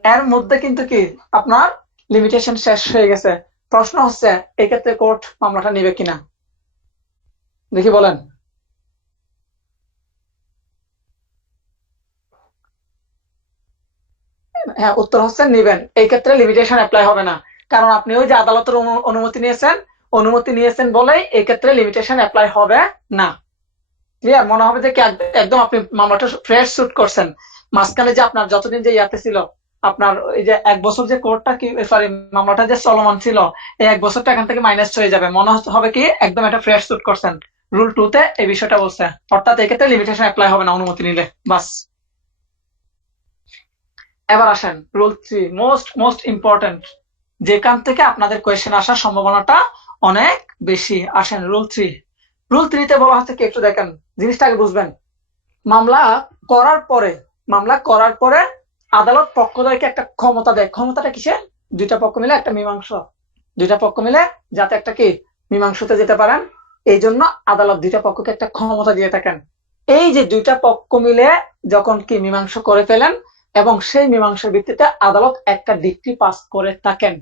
এর মধ্যে কিন্তু কি আপনার লিমিটেশন শেষ হয়ে গেছে। প্রশ্ন হচ্ছে এই ক্ষেত্রে কোর্ট মামলাটা নেবে কিনা, দেখি বলেন। হ্যাঁ, উত্তর হচ্ছে নিবেন। এই ক্ষেত্রে লিমিটেশন অ্যাপ্লাই হবে না, কারণ আপনি ওই যে আদালতের অনুমতি নিয়েছেন বলেই এই ক্ষেত্রে লিমিটেশন অ্যাপ্লাই হবে না। ক্লিয়ার? মনে হবে যে কি একদম আপনি মামলাটা ফ্রেশ শুট করছেন। মাঝখানে যে আপনার যতদিন যে ইয়াতে ছিল, আপনার এই যে 1 বছর যে কোর্টটা কি সরি মামলাটা যে চলমান ছিল, এই 1 বছরটা এখান থেকে মাইনাস হয়ে যাবে, মনে হবে কি একদম একটা ফ্রেশ শুট করছেন। রুল 2 তে এই বিষয়টা বলছে, অর্থাৎ এই ক্ষেত্রে লিমিটেশন অ্যাপ্লাই হবে না অনুমতি নিলে, বাস। এবার আসেন রুল 3, মোস্ট ইম্পর্টেন্ট, যেখান থেকে আপনাদের কোয়েশ্চেন আসার সম্ভাবনাটা অনেক বেশি। আসেন রুল 3 তে বলা হচ্ছে কি, একটু দেখেন, জিনিসটা আগে বুঝবেন। মামলা করার পরে আদালত পক্ষদ্বয়কে একটা ক্ষমতা দেয়। ক্ষমতাটা কিসের? দুইটা পক্ষ মিলে একটা যাতে একটা কি মীমাংসতে যেতে পারেন, এই জন্য আদালত দুইটা পক্ষকে একটা ক্ষমতা দিয়ে থাকেন। এই যে দুইটা পক্ষ মিলে যখন কি মীমাংসা করে ফেলেন এবং সেই মীমাংসার ভিত্তিতে আদালত একটা ডিক্রি পাস করে থাকেন,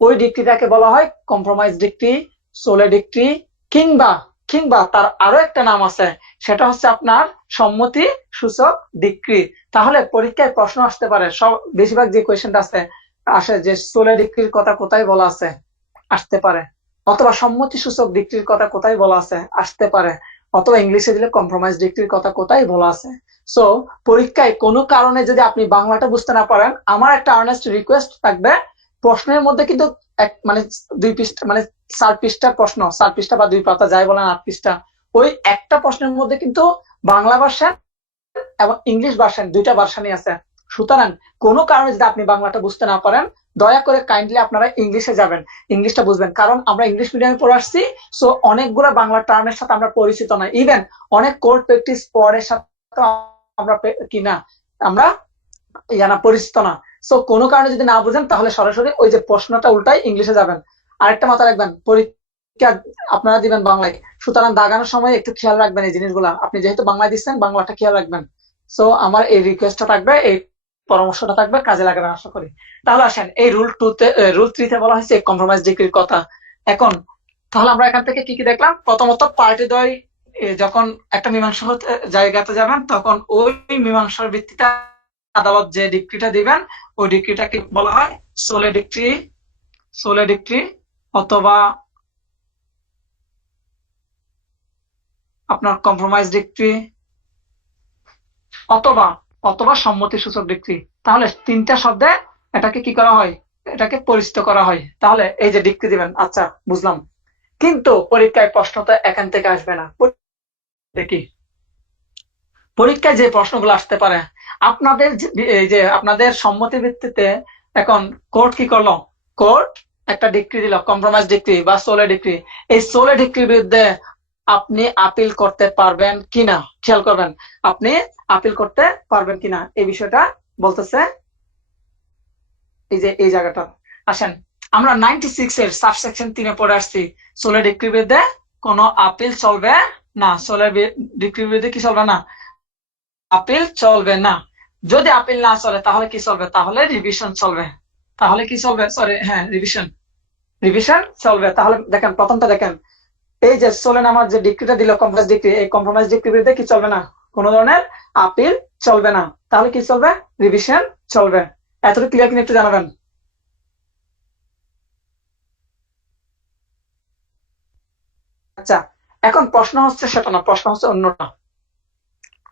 ওই ডিক্রিটাকে বলা হয় কম্প্রোমাইজ ডিক্রি, সোলে ডিক্রি, কিংবা কিংবা তার আরো একটা নাম আছে, সেটা হচ্ছে আপনার সম্মতি সূচক ডিক্রি। তাহলে পরীক্ষায় প্রশ্ন আসতে পারে, সব বেশিরভাগ যে কোয়েশ্চেনটা আসে যে সোলে ডিক্রির কথা কোথায় বলা আছে, আসতে পারে, অথবা সম্মতি সূচক ডিক্রির কথা কোথায় বলা আছে, আসতে পারে, অথবা ইংলিশে দিলে কম্প্রোমাইজ ডিক্রির কথা কোথায় বলা আছে। সো পরীক্ষায় কোনো কারণে যদি আপনি বাংলাটা বুঝতে না পারেন, আমার একটা আর্নেস্ট রিকোয়েস্ট থাকবে, প্রশ্নের মধ্যে কিন্তু মানে 2 পৃষ্ঠা মানে 4 পৃষ্ঠার প্রশ্ন, 4 পৃষ্ঠা বা 2 পাতা যাই বলেন, 8 পৃষ্ঠা, ওই একটা প্রশ্নের মধ্যে কিন্তু বাংলা ভার্সন এবং ইংলিশ ভার্সন, দুইটা ভার্সনই আছে। সুতরাং কোনো কারণে যদি আপনি বাংলাটা বুঝতে না পারেন, দয়া করে কাইন্ডলি আপনারা ইংলিশে যাবেন, ইংলিশটা বুঝবেন, কারণ আমরা ইংলিশ মিডিয়ামে পড়ে আসছি। সো অনেকগুলো বাংলা টার্মের সাথে আমরা পরিচিত না, ইভেন অনেক কোর্ট প্র্যাকটিস পড়ের সাথে আমরা কি না, আমরা না পরিচিত না। সো কোনো কারণে যদি না বুঝেন তাহলে সরাসরি ওই যে প্রশ্নটা উল্টাই ইংলিশে যাবেন। আরেকটা মাথা রাখবেন, পরীক্ষা আপনারা দিবেন বাংলায়, সুতরাং দাগানোর সময় একটু খেয়াল রাখবেন এই জিনিসগুলা। আপনি যেহেতু বাংলায় দিচ্ছেন, বাংলাটা খেয়াল রাখবেন। সো আমার এই রিকোয়েস্টটা থাকবে, এই পরামর্শটা থাকবে, কাজে লাগাবেন আশা করি। তাহলে আসেন এই রুল 3 তে বলা হয়েছে কম্প্রোমাইজ ডিগ্রির কথা। এখন তাহলে আমরা এখান থেকে কি কি দেখলাম? প্রথমত পার্টিদ্বয় যখন একটা মীমাংসা জায়গাতে যাবেন, তখন ওই মীমাংসার ভিত্তিতে আদালত যে ডিক্রিটা দিবেন, ওই ডিক্রিটাকে বলা হয় সোলে ডিক্রি অথবা আপনার কম্প্রোমাইজ ডিক্রি অথবা সম্মতি সূচক ডিক্রি। তাহলে তিনটা শব্দে এটাকে কি করা হয়? এটাকে পরিচিত করা হয়। তাহলে এই যে ডিক্রি দিবেন, আচ্ছা বুঝলাম, কিন্তু পরীক্ষায় প্রশ্ন তো এখান থেকে আসবে না। দেখি পরীক্ষায় যে প্রশ্নগুলো আসতে পারে, আপনাদের এই যে আপনাদের সম্মতি ভিত্তিতে এখন কোর্ট কি করলো? কোর্ট একটা ডিক্রি দিল, কম্প্রোমাইজ ডিক্রি বা সোলে ডিক্রি। এই সোলে ডিক্রির বিরুদ্ধে আপনি আপিল করতে পারবেন কিনা খেয়াল করবেন, আপনি আপিল করতে পারবেন কিনা এই বিষয়টা বলতেছে এই যে এই জায়গাটা। আসেন আমরা 96 এর সাবসেকশন 3 পড়ে আসছি, সোলে ডিক্রির বিরুদ্ধে কোনো আপিল চলবে না। সোলে ডিক্রির বিরুদ্ধে কি চলবে না? আপিল চলবে না। যদি আপিল না চলে তাহলে কি চলবে? তাহলে রিভিশন চলবে। তাহলে কি চলবে? সরি, হ্যাঁ, রিভিশন চলবে। তাহলে দেখেন প্রথমটা দেখেন, এই যে সোলেন আমার যে ডিক্রিটা দিল কম্প্রোমাইজ ডিক্রি, এই কম্প্রোমাইজ ডিক্রির বিরুদ্ধে কি চলবে না? কোনো ধরনের আপিল চলবে না। তাহলে কি চলবে? রিভিশন চলবে। এতটুকু ক্লিয়ার কিনা একটু জানাবেন। আচ্ছা, এখন প্রশ্ন হচ্ছে সেটা না, প্রশ্ন হচ্ছে অন্যটা।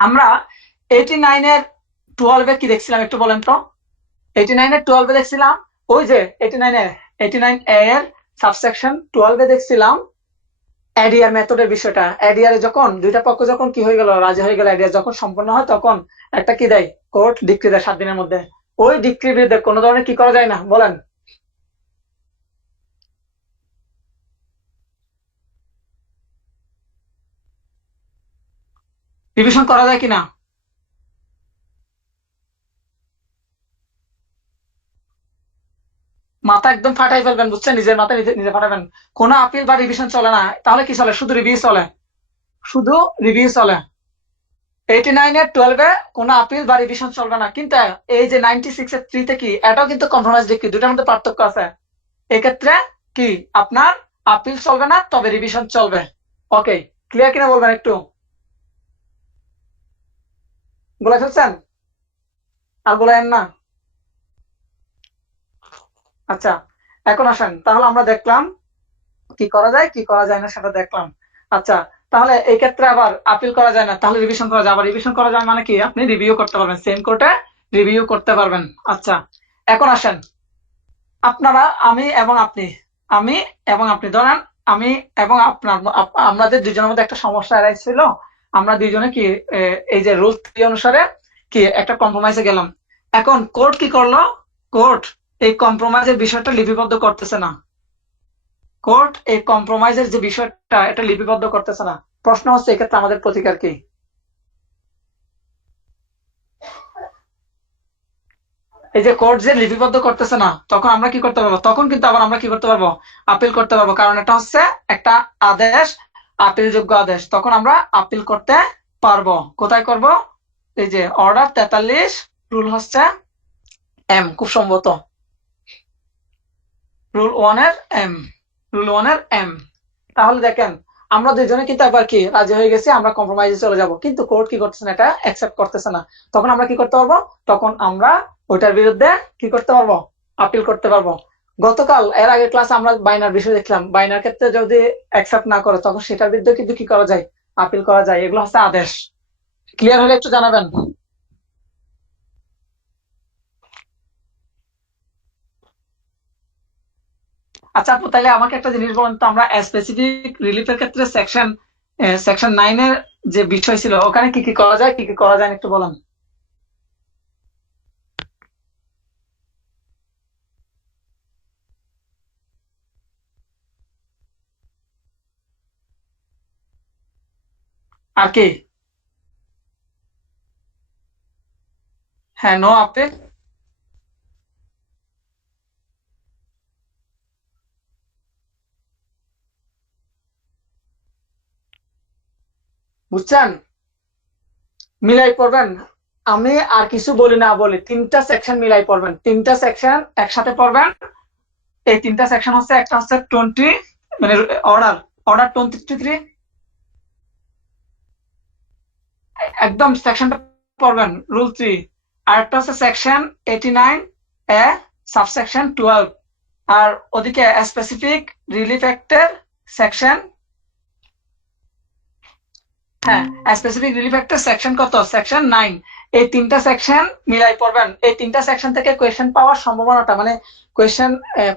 আমরা 89 এর 12 কি দেখছিলাম একটু বলেন তো? 89 এর 12 দেখছিলাম, ওই যে 89 এর সাবসেকশন 12 দেখছিলাম এডিআর মেথডের বিষয়টা। এডিআর যখন দুইটা পক্ষ যখন কি হয়ে গেল, রাজি হয়ে গেল, এডিআর যখন সম্পন্ন হয় তখন একটা কি দেয়? কোর্ট ডিক্রি দেয় 7 দিনের মধ্যে। ওই ডিক্রির বিরুদ্ধে কোনো ধরনের কি করা যায় না বলেন? রিভিশন করা যায় কিনা? মাথা একদম ফাটাই ফেলবেন, বুঝছেন? নিজের মাথা নিজে নিজে ফাটাবেন। কোনো আপিল বা রিভিশন চলে না। তাহলে কি চলে? শুধু রিভিউ চলে, শুধু রিভিউ চলে। 89 এর 12 কোনো আপিল বা রিভিশন চলবে না। কিন্তু এই যে 96 এর 3 কি, এটাও কিন্তু কম্প্রোমাইজ ডিক্রি, দুটার মধ্যে পার্থক্য আছে। এক্ষেত্রে কি আপনার আপিল চলবে না, তবে রিভিশন চলবে। ওকে, ক্লিয়ার কিনা বলবেন একটু? বলে ফেলছেন? আর বলেন না? আচ্ছা, এখন আসেন তাহলে আমরা দেখলাম কি করা যায় কি করা যায় না সেটা দেখলাম। আচ্ছা, তাহলে এই ক্ষেত্রে আবার আপিল করা যায় না, তাহলে রিভিশন করা যায়। আবার রিভিশন করা যায় মানে কি? আপনি রিভিউ করতে পারবেন, সেম কোর্টে রিভিউ করতে পারবেন। আচ্ছা, এখন আসেন আপনারা, আমি এবং আপনি ধরেন, আমি এবং আপনার, আমাদের দুজনের মধ্যে একটা সমস্যা এড়াইছিল। আমরা দুইজনে কি এই যে রুল 3 অনুসারে কি একটা কম্প্রোমাইজে গেলাম। এখন কোর্ট কি করলো? কোর্ট এই কম্প্রোমাইজের বিষয়টা লিপিবদ্ধ করতেছে না। কোর্ট এই কম্প্রোমাইজের যে বিষয়টা এটা লিপিবদ্ধ করতেছে না। প্রশ্ন হচ্ছে এক্ষেত্রে আমাদের প্রতিকার কি? এই যে কোর্ট যে লিপিবদ্ধ করতেছে না, তখন আমরা কি করতে পারবো? তখন কিন্তু আবার আমরা কি করতে পারবো? আপিল করতে পারবো, কারণ এটা হচ্ছে একটা আদেশ, আপিলযোগ্য আদেশ। তখন আমরা আপিল করতে পারবো। কোথায় করব? এই যে অর্ডার 43 রুল হচ্ছে এম, খুব সম্ভবত রুল 1 এর এম, রুল 1 এর এম। তাহলে দেখেন আমরা দুইজনে কিন্তু আবার কি রাজি হয়ে গেছি, আমরা কম্প্রোমাইজে চলে যাব, কিন্তু কোর্ট কি করতেছে না, এটা অ্যাকসেপ্ট করতেছে না। তখন আমরা কি করতে পারবো? তখন আমরা ওইটার বিরুদ্ধে কি করতে পারবো? আপিল করতে পারবো। গতকাল এর আগের ক্লাসে আমরা বাইনার বিষয় দেখলাম, বাইনার ক্ষেত্রে যদি অ্যাকসেপ্ট না করে তখন সেটার বিরুদ্ধে কিন্তু কি করা যায়? আপিল করা যায়। এগুলো হচ্ছে আদেশ। ক্লিয়ার হলে একটু জানাবেন। আচ্ছা আপু, তাহলে আমাকে একটা জিনিস বলেন তো, আমরা স্পেসিফিক রিলিফের ক্ষেত্রে সেকশন 9 এর যে বিষয় ছিল, ওখানে কি কি করা যায় কি কি করা যায় না একটু বলেন। আর কি? হ্যাঁ, নো আপিল। বুঝছেন? মিলাই পড়বেন। আমি আর কিছু বলি না বলি, তিনটা সেকশন মিলাই পড়বেন, তিনটা সেকশন একসাথে পড়বেন। এই তিনটা সেকশন হচ্ছে, একটা হচ্ছে 20, মানে অর্ডার অর্ডার 23, একদম সেকশনটা পড়বেন, রুল 3। আর একটা হচ্ছে সেকশন 89 এ, সাবসেকশন 12। আর ওদিকে স্পেসিফিক রিলিফ অ্যাক্টের সেকশন, হ্যাঁ, স্পেসিফিক রিলিফ অ্যাক্টের সেকশন কত? সেকশন 9। এই তিনটা সেকশন মিলাই পড়বেন। এই তিনটা সেকশন থেকে কোয়েশ্চেন পাওয়ার সম্ভাবনাটা, মানে কোয়েশ্চেন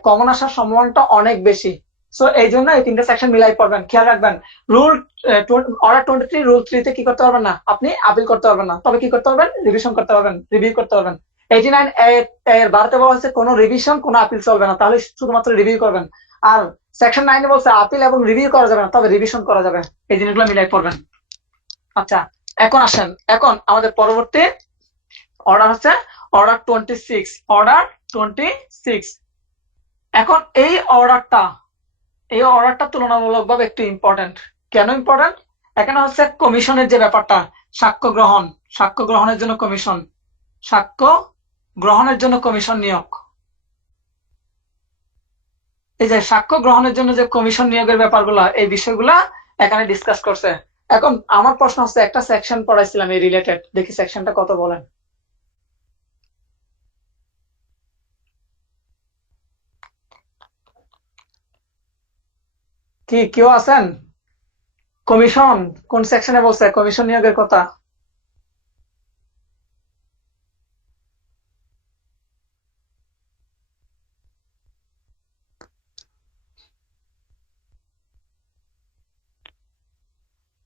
কমন আসার সম্ভাবনাটা অনেক বেশি। সো এই জন্য এই তিনটা সেকশন মিলাই পড়বেন, খেয়াল রাখবেন। রুল অর্ডার 23, রুল 3 তে কি করতে পারবেন না, আপনি আপিল করতে পারবেন না, তবে কি করতে পারবেন? রিভিশন করতে পারবেন, রিভিউ করতে পারবেন। 89 এর বাড়তে বলা হচ্ছে কোনো রিভিশন, কোনো আপিল চলবে না, তাহলে শুধুমাত্র রিভিউ করবেন। আর সেকশন 9 বলছে আপিল এবং রিভিউ করা যাবে না, তবে রিভিশন করা যাবে। এই জিনিসগুলো মিলাই পড়বেন। আচ্ছা, এখন আসেন, এখন আমাদের পরবর্তী অর্ডার হচ্ছে অর্ডার 26। অর্ডার 26। এখন এই অর্ডারটা তুলনামূলকভাবে একটু ইম্পর্টেন্ট। কেন ইম্পর্টেন্ট? এখানে হচ্ছে কমিশনের যে ব্যাপারটা, সাক্ষ্য গ্রহণের জন্য কমিশন, সাক্ষ্য গ্রহণের জন্য কমিশন নিয়োগ। এই যে সাক্ষ্য গ্রহণের জন্য যে কমিশন নিয়োগের ব্যাপারগুলা, এই বিষয়গুলা এখানে ডিসকাস করছে। এখন আমার প্রশ্ন হচ্ছে, একটা সেকশন পড়াইছিলাম এই রিলেটেড, দেখি সেকশনটা কত বলেন। কি কেউ আছেন? কমিশন কোন সেকশনে বলছে কমিশন নিয়োগের কথা?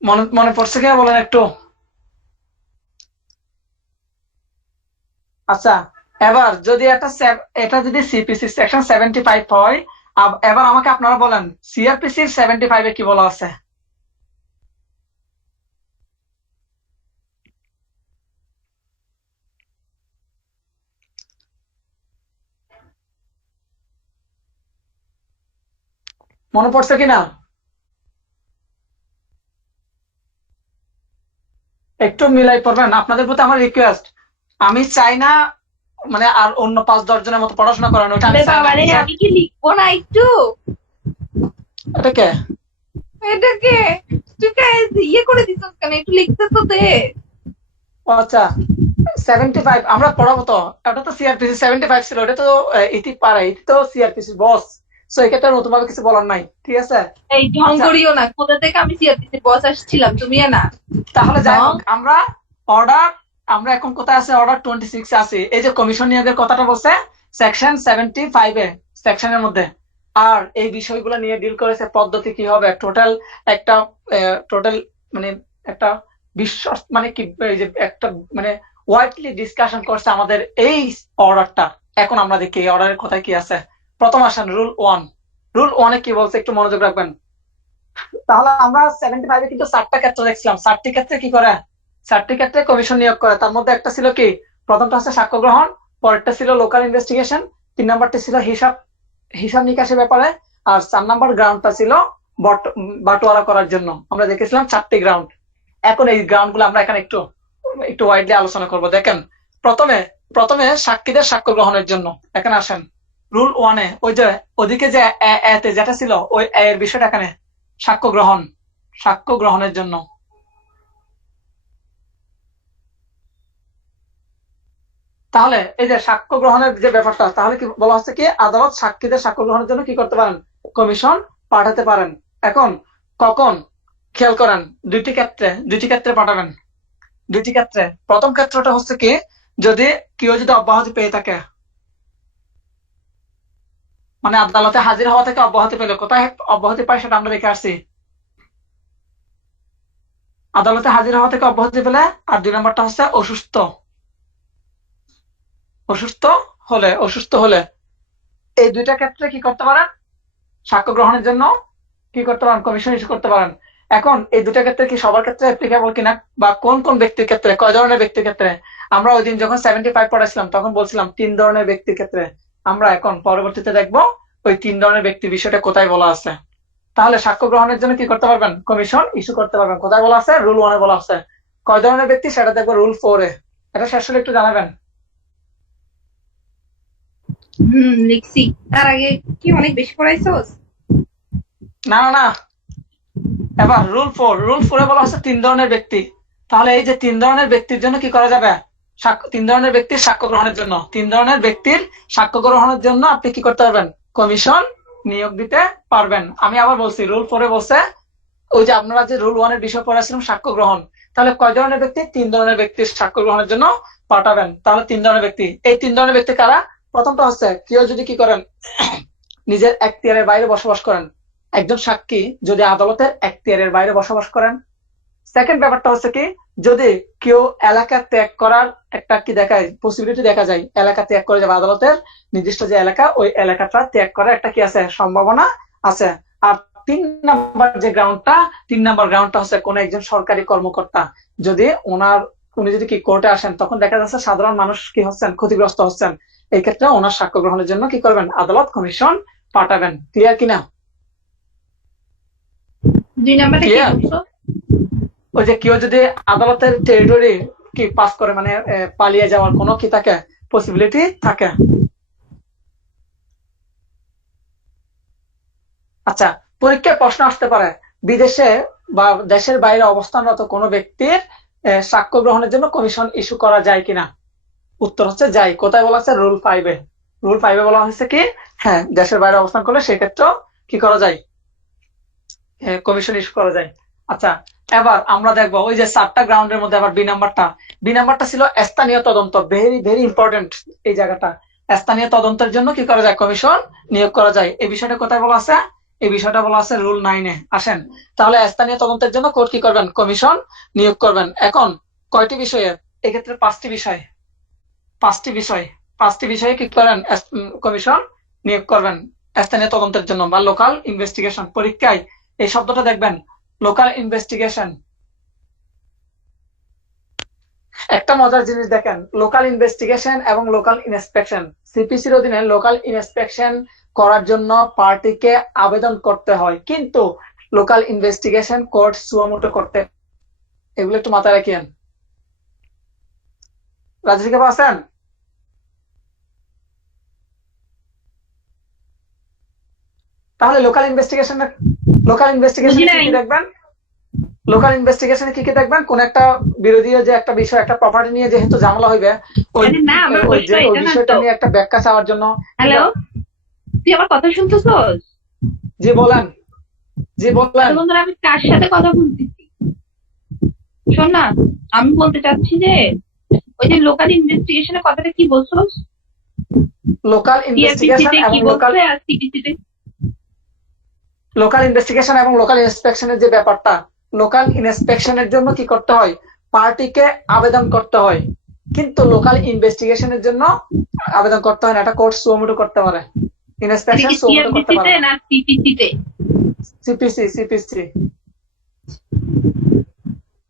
মনে মনে পড়ছে কিনা বলেন একটু। আচ্ছা, এবার যদি এটা যদি সিপিসি সেকশন 75 হয়, এবার আমাকে আপনারা বলেন সিআরপিসি 75-এ কি বলা আছে? মনে পড়ছে কিনা? একটু মিলাই পড়বেন, আপনাদের প্রতি আমার রিকোয়েস্ট। আমি চাই না মানে আর অন্য 5-10 জনের মতো পড়াশোনা করেন, ওটা আমি চাই না। বাবারে, আমি কি লিখবো না একটু? এটাকে এটাকে তুই ইয়ে করে দিছিস কেন? একটু লিখতে তো দে। আচ্ছা, 75 আমরা পড়াবো তো। ওটা তো সিআরপিসি 75 ছিল, ওটা তো ইতি পারে, ইতি তো সিআরপিসি বস। সো এক্ষেত্রে নতুন ভাবে কিছু বলার নাই, ঠিক আছে? এই ঢং আচ্ছা, করিও না, কোথা থেকে আমি সিআরপিসি বস আসছিলাম, তুমি না। তাহলে যাই ঢং। হোক, অর্ডার আমরা এখন কোথায় আছে? অর্ডার 26 আছে। এই যে কমিশন নিয়োগের কথাটা বলছে সেকশন 75-এ, সেকশনের মধ্যে। আর এই বিষয়গুলো নিয়ে ডিল করেছে, পদ্ধতি কি হবে, টোটাল একটা টোটাল মানে একটা বিশ্ব, মানে কি, এই যে একটা মানে ওয়াইডলি ডিসকাশন করছে আমাদের এই অর্ডারটা। এখন আমরা দেখি এই অর্ডারের কথায় কি আছে। প্রথম আসেন রুল 1। রুল 1-এ কি বলছে একটু মনোযোগ রাখবেন। তাহলে আমরা 75-এ কিন্তু 4টা ক্ষেত্র দেখছিলাম, 4টি ক্ষেত্রে কি করে, 4টি ক্ষেত্রে কমিশন নিয়োগ করে। তার মধ্যে একটা ছিল কি, প্রথমটা হচ্ছে সাক্ষ্য গ্রহণ, পরেরটা ছিল লোকাল ইনভেস্টিগেশন, 3 নাম্বারটা ছিল হিসাব হিসাব নিকাশের ব্যাপারে, আর 4 নাম্বার গ্রাউন্ডটা ছিল বাটোয়ারা করার জন্য। আমরা দেখেছিলাম 4টি গ্রাউন্ড। এখন এই গ্রাউন্ড গুলো আমরা এখানে একটু একটু ওয়াইডলি আলোচনা করব। দেখেন, প্রথমে প্রথমে সাক্ষীদের সাক্ষ্য গ্রহণের জন্য এখানে আসেন। রুল 1-এ ওই যে ওদিকে যে এতে যেটা ছিল, ওই এর বিষয়টা এখানে, সাক্ষ্য গ্রহণ, সাক্ষ্য গ্রহণের জন্য। তাহলে এই যে সাক্ষ্য গ্রহণের যে ব্যাপারটা, তাহলে কি বলা হচ্ছে কি, আদালত সাক্ষীদের সাক্ষ্য গ্রহণের জন্য কি করতে পারেন? কমিশন পাঠাতে পারেন। এখন কখন? খেয়াল করেন, দুইটি ক্ষেত্রে পাঠাবেন। দুইটি ক্ষেত্রে। প্রথম ক্ষেত্রটা হচ্ছে কি, যদি কেউ যদি অব্যাহতি পেয়ে থাকে, মানে আদালতে হাজির হওয়া থেকে অব্যাহতি পেলে, কোথায় অব্যাহতি পায় সেটা আমরা দেখে আসছি, আদালতে হাজির হওয়া থেকে অব্যাহতি পেলে। আর 2 নাম্বারটা হচ্ছে অসুস্থ, অসুস্থ অসুস্থ হলে এই 2টা ক্ষেত্রে কি করতে পারেন? সাক্ষ্য গ্রহণের জন্য কি করতে পারেন? কমিশন ইস্যু করতে পারেন। এখন এই দুটা ক্ষেত্রে কি সবার ক্ষেত্রে অ্যাপ্লিকেবল কিনা, বা কোন কোন ব্যক্তির ক্ষেত্রে, কয় ধরনের ব্যক্তির ক্ষেত্রে? আমরা ওই দিন যখন 75 পড়াইছিলাম তখন বলছিলাম 3 ধরনের ব্যক্তির ক্ষেত্রে। আমরা এখন পরবর্তীতে দেখবো ওই 3 ধরনের ব্যক্তির বিষয়টা কোথায় বলা আছে। তাহলে সাক্ষ্য গ্রহণের জন্য কি করতে পারবেন? কমিশন ইস্যু করতে পারবেন। কোথায় বলা আছে? রুল 1-এ বলা আছে। কয় ধরনের ব্যক্তি সেটা দেখবো রুল 4-এ। এটা শেষ হলে একটু জানাবেন। লিখছি। তার আগে কি অনেক বেশি পড়াইছোস? না না না, এবার রুল 4-এ বলা আছে 3 ধরনের ব্যক্তি। তাহলে এই যে 3 ধরনের ব্যক্তির জন্য কি করা যাবে? 3 ধরনের ব্যক্তির সাক্ষ্য গ্রহণের জন্য, 3 ধরনের ব্যক্তির সাক্ষ্য গ্রহণের জন্য আপনি কি করতে পারবেন? কমিশন নিয়োগ দিতে পারবেন। আমি আবার বলছি, রুল 4-এ বলছে ওই যে আপনারা যে রুল 1-এর বিষয় পড়াছিলাম সাক্ষ্য গ্রহণ, তাহলে কয় ধরনের ব্যক্তি? 3 ধরনের ব্যক্তির সাক্ষ্য গ্রহণের জন্য পাঠাবেন। তাহলে 3 ধরনের ব্যক্তি, এই 3 ধরনের ব্যক্তি কারা? প্রথমটা হচ্ছে কেউ যদি কি করেন নিজের এখতিয়ারের বাইরে বসবাস করেন, একজন সাক্ষী যদি আদালতের এখতিয়ারের বাইরে বসবাস করেন। সেকেন্ড ব্যাপারটা হচ্ছে কি, যদি কেউ এলাকা ত্যাগ করার একটা কি দেখায় পসিবিলিটি দেখা যায়, এলাকা ত্যাগ করে যাবে, আদালতের নির্দিষ্ট যে এলাকা ওই এলাকাটা ত্যাগ করার একটা কি আছে, সম্ভাবনা আছে। আর 3 নাম্বার গ্রাউন্ডটা হচ্ছে কোন একজন সরকারি কর্মকর্তা যদি উনি যদি কি কোর্টে আসেন, তখন দেখা যাচ্ছে সাধারণ মানুষ কি হচ্ছেন, ক্ষতিগ্রস্ত হচ্ছেন। এই ক্ষেত্রে ওনার সাক্ষ্য গ্রহণের জন্য কি করবেন? আদালত কমিশন পাঠাবেন। ক্লিয়ার কিনা? 2 নাম্বারটা কি ক্লিয়ার? বলছো? ওই যে কেউ যদি আদালতের টেরিটরি কি পাস করে, মানে পালিয়ে যাওয়ার কোনো কি থাকে, পসিবিলিটি থাকে। আচ্ছা, পরীক্ষায় প্রশ্ন আসতে পারে বিদেশে বা দেশের বাইরে অবস্থানরত কোনো ব্যক্তির সাক্ষ্য গ্রহণের জন্য কমিশন ইস্যু করা যায় কিনা? উত্তর হচ্ছে যায়। কোথায় বলা আছে? রুল 5-এ। রুল 5-এ বলা হয়েছে কি, হ্যাঁ, দেশের বাইরে অবস্থান করলে সেক্ষেত্রেও কি করা যায়? কমিশন ইস্যু করা যায়। আচ্ছা, এবার আমরা দেখবো ওই যে 4টা গ্রাউন্ডের মধ্যে আবার বি নাম্বারটা ছিল স্থানীয় তদন্ত। ভেরি ভেরি ইম্পর্টেন্ট এই জায়গাটা। স্থানীয় তদন্তের জন্য কি করা যায়? কমিশন নিয়োগ করা যায়। এই বিষয়টা কোথায় বলা আছে? এই বিষয়টা বলা আছে রুল 9-এ। আসেন, তাহলে স্থানীয় তদন্তের জন্য কোর্ট কি করবেন? কমিশন নিয়োগ করবেন। এখন কয়টি বিষয়ে? এক্ষেত্রে 5টি বিষয়। 5টি বিষয়ে কি করেন? কমিশন নিয়োগ করবেন স্থানীয় তদন্তের জন্য, বা লোকাল ইনভেস্টিগেশন। পরীক্ষায় এই শব্দটা দেখবেন, লোকাল ইনভেস্টিগেশন। একটা মজার জিনিস দেখেন, লোকাল ইনভেস্টিগেশন এবং লোকাল ইন্সপেকশন, সিপিসির অধীনে লোকাল ইন্সপেকশন করার জন্য পার্টিকে আবেদন করতে হয়, কিন্তু লোকাল ইনভেস্টিগেশন কোর্ট সুমোটো করতে। এগুলো একটু মাথায় রাখিয়েন। রাজশিকা আছেন? তাহলে লোকাল ইনভেস্টিগেশনে বুঝি নাই। কি দেখবেন? লোকাল ইনভেস্টিগেশনে কি দেখবেন? কোন একটা বিরোধী যে একটা বিষয়, একটা প্রপার্টি নিয়ে যেহেতু ঝামেলা হইবে, ওই আরে না, আমার ওই প্রশ্ন এটা না বিষয়টা তো। নিয়ে একটা ব্যাখ্যা চাওয়ার জন্য। হ্যালো, তুই আমার কথা শুনতেছস? জি বলেন। জি বলেন। বন্ধুরা, আমি কার সাথে কথা বলতেছি শোন না। আমি বলতে চাচ্ছি যে ওই যে লোকাল ইনভেস্টিগেশনের কথাটা কি বলছস? লোকাল ইনভেস্টিগেশন সিআরপিসিতে কি এবং বলছে আর সিপিসিতে? লোকাল ইনভেস্টিগেশন এবং লোকাল ইন্সপেকশনের যে ব্যাপারটা, লোকাল ইন্সপেকশনের জন্য কি করতে হয়? পার্টিকে আবেদন করতে হয়, কিন্তু লোকাল ইনভেস্টিগেশনের জন্য আবেদন করতে হয় না। এটা কোর্ট সুমোটো করতে পারে, ইন্সপেকশন সুমোটো করতে পারে সিআরপিসিতে না। না সিপিসিতে? সিপিসি।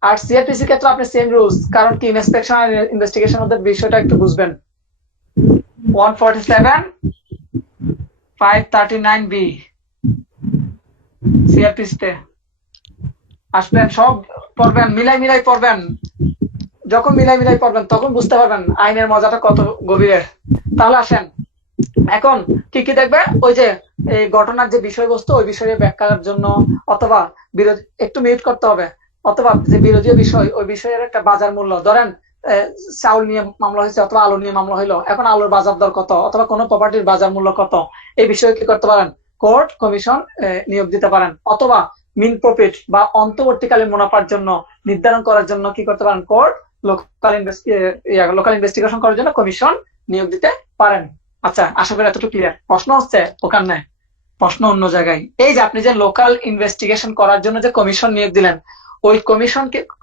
আর সিআরপিসি ক্ষেত্রে আপনি সেম রুলস, কারণ কি ইন্সপেকশন আর ইনভেস্টিগেশন মধ্যে বিষয়টা একটু বুঝবেন। 147 539B সিআরপিসিতে আসবেন, সব পড়বেন, মিলাই পড়বেন। যখন মিলাই পড়বেন তখন বুঝতে পারবেন আইনের মজাটা কত গভীরের। তাহলে আসেন, এখন কি কি দেখবে? ওই যে এই ঘটনার যে বিষয়বস্তু, ওই বিষয়ে ব্যাখ্যার জন্য, অথবা বিরোধী একটু মিউট করতে হবে, অথবা যে বিরোধী বিষয়, ওই বিষয়ের একটা বাজার মূল্য, ধরেন চাউল নিয়ে মামলা হয়েছে অথবা আলু নিয়ে মামলা হইলো, এখন আলুর বাজার দর কত, অথবা কোনো প্রপার্টির বাজার মূল্য কত, এই বিষয়ে কি করতে পারেন? কোর্ট কমিশন নিয়োগ দিতে পারেন। অথবা মিন প্রফিট বা অন্তর্বর্তীকালীন মুনাফার জন্য নির্ধারণ করার জন্য কি করতে পারেন? কোর্ট লোকাল ইনভেস্টিগেশন করার জন্য কমিশন নিয়োগ দিতে পারেন। আচ্ছা, আশা করি এতটুকু ক্লিয়ার। প্রশ্ন হচ্ছে ওখানে, প্রশ্ন অন্য জায়গায়। এই যে আপনি যে লোকাল ইনভেস্টিগেশন করার জন্য যে কমিশন নিয়োগ দিলেন, ওই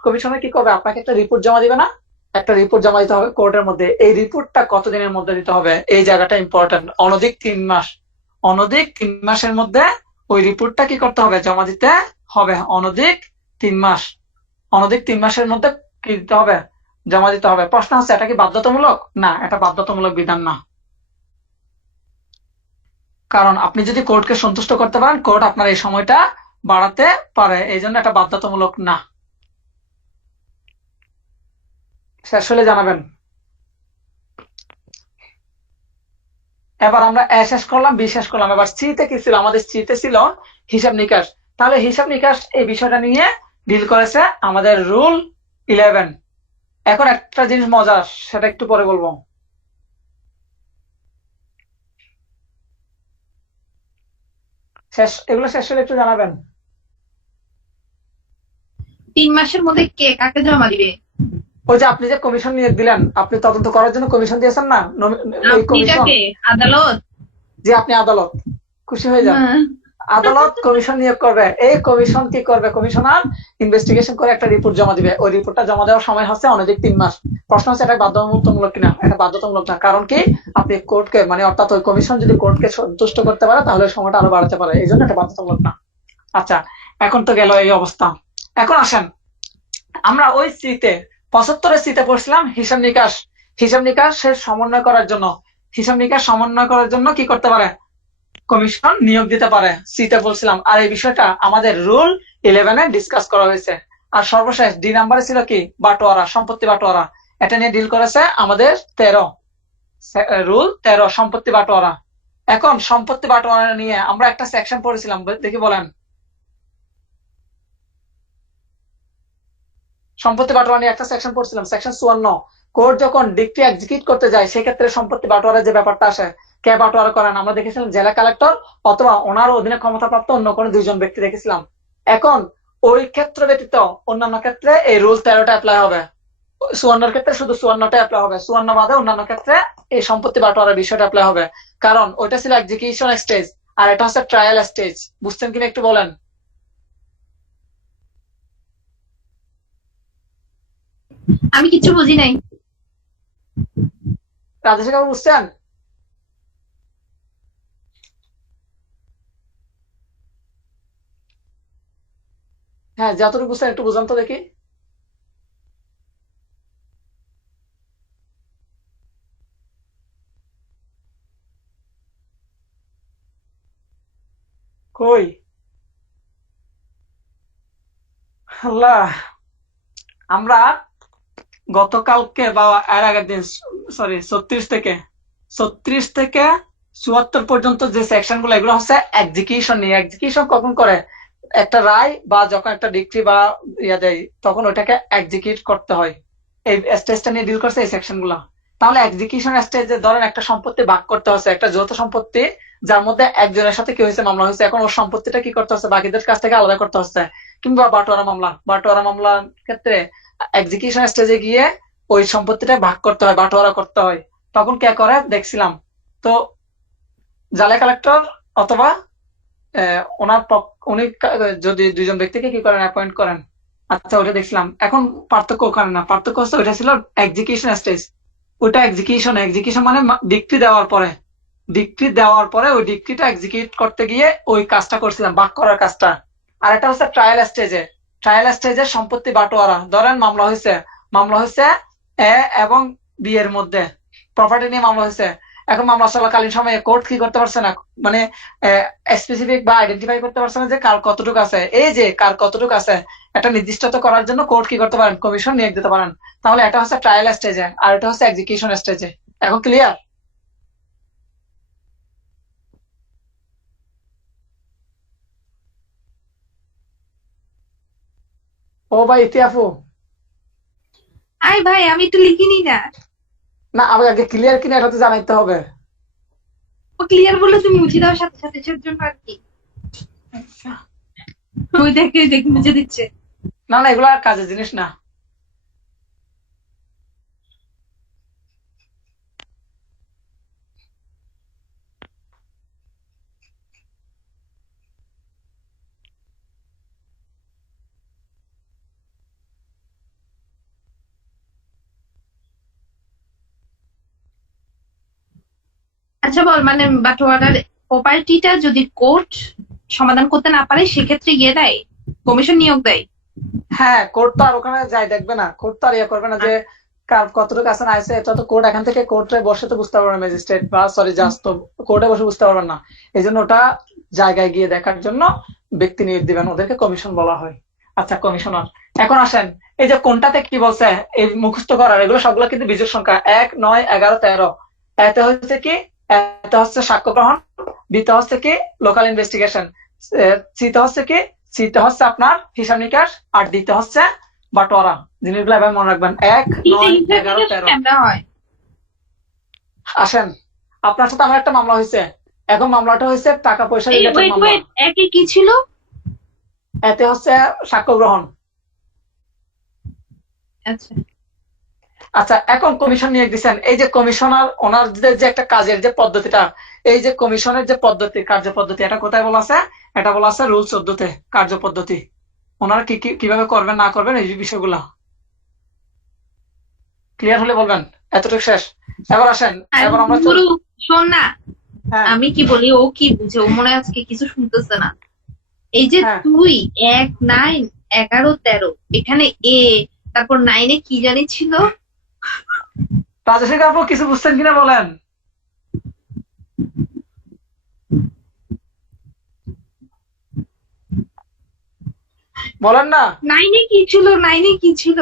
কমিশনে কি করবে? আপনাকে একটা রিপোর্ট জমা দিবে না? একটা রিপোর্ট জমা দিতে হবে কোর্টের মধ্যে। এই রিপোর্টটা কতদিনের মধ্যে দিতে হবে? এই জায়গাটা ইম্পর্টেন্ট। অনধিক 3 মাস। অনধিক 3 মাসের মধ্যে ওই রিপোর্টটা কি করতে হবে? জমা দিতে হবে অনধিক 3 মাস। অনধিক 3 মাসের মধ্যে কি দিতে হবে? জমা দিতে হবে। প্রশ্ন হচ্ছে এটা কি বাধ্যতামূলক? না, এটা বাধ্যতামূলক বিধান না। কারণ আপনি যদি কোর্টকে সন্তুষ্ট করতে পারেন, কোর্ট আপনার এই সময়টা বাড়াতে পারে, এই জন্য এটা বাধ্যতামূলক না। শেষ হলে জানাবেন। এবার আমরা এ শেষ করলাম, বি শেষ করলাম। এবার সি তে কি ছিল? আমাদের সি তে ছিল হিসাব নিকাশ। তাহলে হিসাব নিকাশ এই বিষয়টা নিয়ে ডিল করেছে আমাদের রুল 11। এখন একটা জিনিস মজার, সেটা একটু পরে বলবো। এগুলো শেষ হলে একটু জানাবেন। 3 মাসের মধ্যে কে কাকে জমা দিবে? ওই যে আপনি যে কমিশন নিয়োগ দিলেন, আপনি তদন্ত করার জন্য কমিশন দিয়েছেন না, এই কমিশন। আপনিটাকে আদালত? যে আপনি আদালত, খুশি হয়ে যান। হ্যাঁ। আদালত কমিশন নিয়োগ করবে। এই কমিশন কি করবে? কমিশনার ইনভেস্টিগেশন করে একটা রিপোর্ট জমা দিবে। ওই রিপোর্টটা জমা দেওয়ার সময় হচ্ছে অনধিক 3 মাস। প্রশ্ন হচ্ছে এটা বাধ্যতামূলক কিনা? এটা বাধ্যতামূলক না। কারণ কি? আপনি কোর্টকে মানে অর্থাৎ ওই কমিশন যদি কোর্টকে সন্তুষ্ট করতে পারে তাহলে সময়টা আরো বাড়াতে পারে, এই জন্য এটা বাধ্যতামূলক না। আচ্ছা, এখন তো গেল এই অবস্থা। এখন আসেন আমরা ওই সিতে 75-এর সিতে পড়ছিলাম হিসাব নিকাশ। হিসাব নিকাশের সমন্বয় করার জন্য, হিসাব নিকাশ সমন্বয় করার জন্য কি করতে পারে? কমিশন নিয়োগ দিতে পারে, সিতে বলছিলাম। আর এই বিষয়টা আমাদের রুল 11-এ ডিসকাস করা হয়েছে। আর সর্বশেষ ডি নাম্বারে ছিল কি? বাটোয়ারা, সম্পত্তি বাটোয়ারা। এটা নিয়ে ডিল করেছে আমাদের 13 রুল 13, সম্পত্তি বাটোয়ারা। এখন সম্পত্তি বাটোয়ারা নিয়ে আমরা একটা সেকশন পড়েছিলাম, দেখি বলেন। সম্পত্তি বাটোয়ারা নিয়ে একটা সেকশন পড়ছিলাম, সেকশন 54। কোর্ট যখন ডিক্রি এক্সিকিউট করতে যায় সেক্ষেত্রে সম্পত্তি বাটোয়ারা যে ব্যাপারটা আসে, কে বাটোয়ারা করেন? আমরা দেখেছিলাম জেলা কালেক্টর অথবা ওনার অধীনে ক্ষমতাপ্রাপ্ত অন্য কোনো 2জন ব্যক্তি দেখেছিলাম। এখন ওই ক্ষেত্র ব্যতীত অন্যান্য ক্ষেত্রে এই রুল 13টা অ্যাপ্লাই হবে। 54-এর ক্ষেত্রে শুধু 54টা অ্যাপ্লাই হবে, 54 বাদে অন্যান্য ক্ষেত্রে এই সম্পত্তি বাটোয়ারার বিষয়টা অ্যাপ্লাই হবে। কারণ ওইটা ছিল এক্সিকিউশন স্টেজ আর এটা হচ্ছে ট্রায়াল স্টেজ। বুঝছেন কিনা একটু বলেন। আমি কিছু বুঝি নাই। রাজেশ বাবু বুঝছেন? হ্যাঁ, যতটুকু বুঝছেন একটু বুঝান তো দেখি। কই আল্লাহ, আমরা গতকালকে বা এর আগের দিন, সরি 36 থেকে 74 পর্যন্ত যে সেকশন গুলো, এগুলো হচ্ছে এক্সিকিউশন নিয়ে। এক্সিকিউশন কখন করে? একটা রায় বা যখন একটা ডিক্রি বা ইয়া দেয় তখন ওইটাকে এক্সিকিউট করতে হয়। এই স্টেজটা নিয়ে ডিল করছে এই সেকশন গুলা। তাহলে এক্সিকিউশন স্টেজে ধরেন একটা সম্পত্তি ভাগ করতে হচ্ছে, একটা যৌথ সম্পত্তি যার মধ্যে একজনের সাথে কি হয়েছে? মামলা হয়েছে। এখন ওর সম্পত্তিটা কি করতে হচ্ছে? বাকিদের কাছ থেকে আলাদা করতে হচ্ছে। কিংবা বাটোয়ারা মামলার ক্ষেত্রে এক্সিকিউশন স্টেজে গিয়ে ওই সম্পত্তিটা ভাগ করতে হয়, বাটোয়ারা করতে হয়। তখন কে করে দেখছিলাম? তো জেলা কালেক্টর অথবা ওনার উনি যদি 2জন ব্যক্তিকে কি করেন? অ্যাপয়েন্ট করেন। আচ্ছা, ওটা দেখছিলাম। এখন পার্থক্য ওখানে না, পার্থক্য হচ্ছে ওইটা ছিল এক্সিকিউশন স্টেজ। ওইটা এক্সিকিউশন মানে ডিক্রি দেওয়ার পরে, ওই ডিক্রিটা এক্সিকিউট করতে গিয়ে ওই কাজটা করছিলাম, ভাগ করার কাজটা। আর এটা হচ্ছে ট্রায়াল স্টেজে সম্পত্তি বাটোয়ারা। ধরেন মামলা হয়েছে এ এবং বি এর মধ্যে, প্রপার্টি নিয়ে মামলা হয়েছে। এখন মামলা চলাকালীন সময়ে কোর্ট কি করতে পারছে না, মানে স্পেসিফিক বা আইডেন্টিফাই করতে পারছে না যে কার কতটুকু আছে। এই যে কার কতটুকু আছে এটা নির্দিষ্ট করার জন্য কোর্ট কি করতে পারেন? কমিশন নিয়োগ দিতে পারেন। তাহলে এটা হচ্ছে ট্রায়াল স্টেজে আর এটা হচ্ছে এক্সিকিউশন স্টেজে। এখন ক্লিয়ার? ও ভাই, ইতিআফু। আই ভাই, আমি একটু লিখিনি না। না, আবার আগে ক্লিয়ার কিনা এটা তো জানাইতে হবে। ও ক্লিয়ার বলে তুমি মুছে দাও সাথে সাথে, সেজন্য আর কি। ওই দেখে দেখে মুছে দিচ্ছে। না না, এগুলো আর কাজের জিনিস না। আচ্ছা বল, মানে বাটোয়ারার প্রপার্টিটা যদি কোর্ট সমাধান করতে না পারে সেক্ষেত্রে গিয়ে দেয়। কমিশন নিয়োগ দেয়। হ্যাঁ, কোর্ট তো আর ওখানে যাই দেখবে না, কোর্ট তো আর ইয়ে করবে না যে কার কতটুকু আছে না আছে, এটা তো কোর্ট এখান থেকে কোর্টে বসে তো বুঝতে পারবে না, ম্যাজিস্ট্রেট বা সরি জাজ তো কোর্টে বসে বুঝতে পারবেন না। এই জন্য ওটা জায়গায় গিয়ে দেখার জন্য ব্যক্তি নিয়োগ দিবেন, ওদেরকে কমিশন বলা হয়। আচ্ছা, কমিশনার। এখন আসেন, এই যে কোনটাতে কি বলছে, এই মুখস্থ করার এগুলো সবগুলো কিন্তু বিজোড় সংখ্যা, ১, ৯, ১১, ১৩। এতে হচ্ছে কি, এতে হচ্ছে সাক্ষ্য গ্রহণ, বিতে হচ্ছে কি লোকাল ইনভেস্টিগেশন, সিতে হচ্ছে কি, সিতে হচ্ছে আপনার হিসাব নিকাশ, আর ডিতে হচ্ছে বাটোয়ারা। জিনিসগুলো এভাবে মনে রাখবেন, ১, ৯, ১১, ১৩। কেমন হয়? আসেন, আপনার সাথে আমার একটা মামলা হয়েছে, এখন মামলাটা হয়েছে টাকা পয়সা এই রিলেটেড ওয়েট মামলা। ওয়েট, একে কি ছিল? এতে হচ্ছে সাক্ষ্য গ্রহণ। আচ্ছা, আচ্ছা, এখন কমিশন নিয়োগ দিচ্ছেন, এই যে কমিশনার ওনারদের যে একটা কাজের যে পদ্ধতিটা, এই যে কমিশনের যে পদ্ধতি, কার্য পদ্ধতি, এটা কোথায় বলা আছে? এটা বলা আছে রুল 14-তে, কার্য পদ্ধতি। ওনারা কিভাবে করবেন না করবেন এই বিষয়গুলো ক্লিয়ার হলে বলবেন। এতটুকু শেষ। এবার আসেন, এবার আমরা গুরু শোন না, হ্যাঁ আমি কি বলি ও কি বুঝে, ও মনে হয় আজকে কিছু শুনতেছে না। এই যে হ্যাঁ, তুই ১, ৯, ১১, ১৩, এখানে এ, তারপর 9-এ কি জানি ছিল? রাজশেখর আপু কিছু বুঝছেন কিনা বলেন। বলেন না, 9-এ কি ছিল? 9-এ কি ছিল?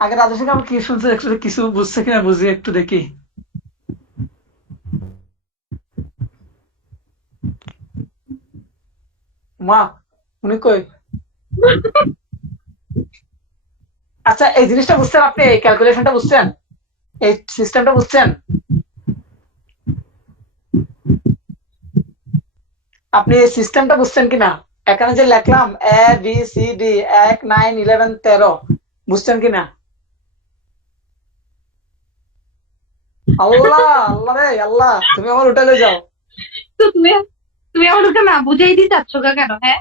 আগে রাজশেখর আপু কি শুনছে, একটু কিছু বুঝছে কিনা বুঝি একটু দেখি। মা, উনি কই? আচ্ছা, এই জিনিসটা বুঝছেন আপনি, এই ক্যালকুলেশনটা বুঝছেন, এই সিস্টেমটা বুঝছেন আপনি, এই সিস্টেমটা বুঝছেন কিনা? এখানে যে লিখলাম এ বি সি ডি, ১, ৯, 11, ১৩, বুঝছেন কিনা? আল্লাহ আল্লাহ রে আল্লাহ, তুমি আমার উঠে যাও। তো তুমি আমাকে না বুঝাই দিতে চাচ্ছ কেন? হ্যাঁ,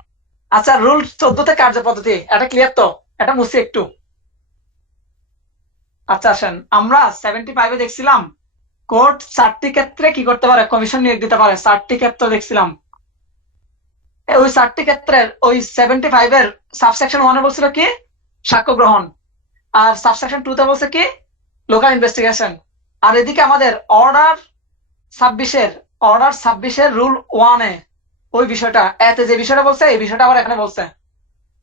আচ্ছা, রুল 14-তে কার্য পদ্ধতি, এটা ক্লিয়ার তো? এটা মুছি একটু। আচ্ছা আসেন, আমরা 75-এ দেখছিলাম কোর্ট 4টি ক্ষেত্রে কি করতে পারে, কমিশন নিয়োগ দিতে পারে, 4টি ক্ষেত্র দেখছিলাম। ওই 4টি ক্ষেত্রের ওই 75-এর সাবসেকশন 1-এ বলছিল কি সাক্ষ্য গ্রহণ, আর সাবসেকশন 2-তে বলছে কি লোকাল ইনভেস্টিগেশন। আর এদিকে আমাদের অর্ডার 26-এর রুল 1-এ ওই বিষয়টা, এতে যে বিষয়টা বলছে এই বিষয়টা আবার এখানে বলছে।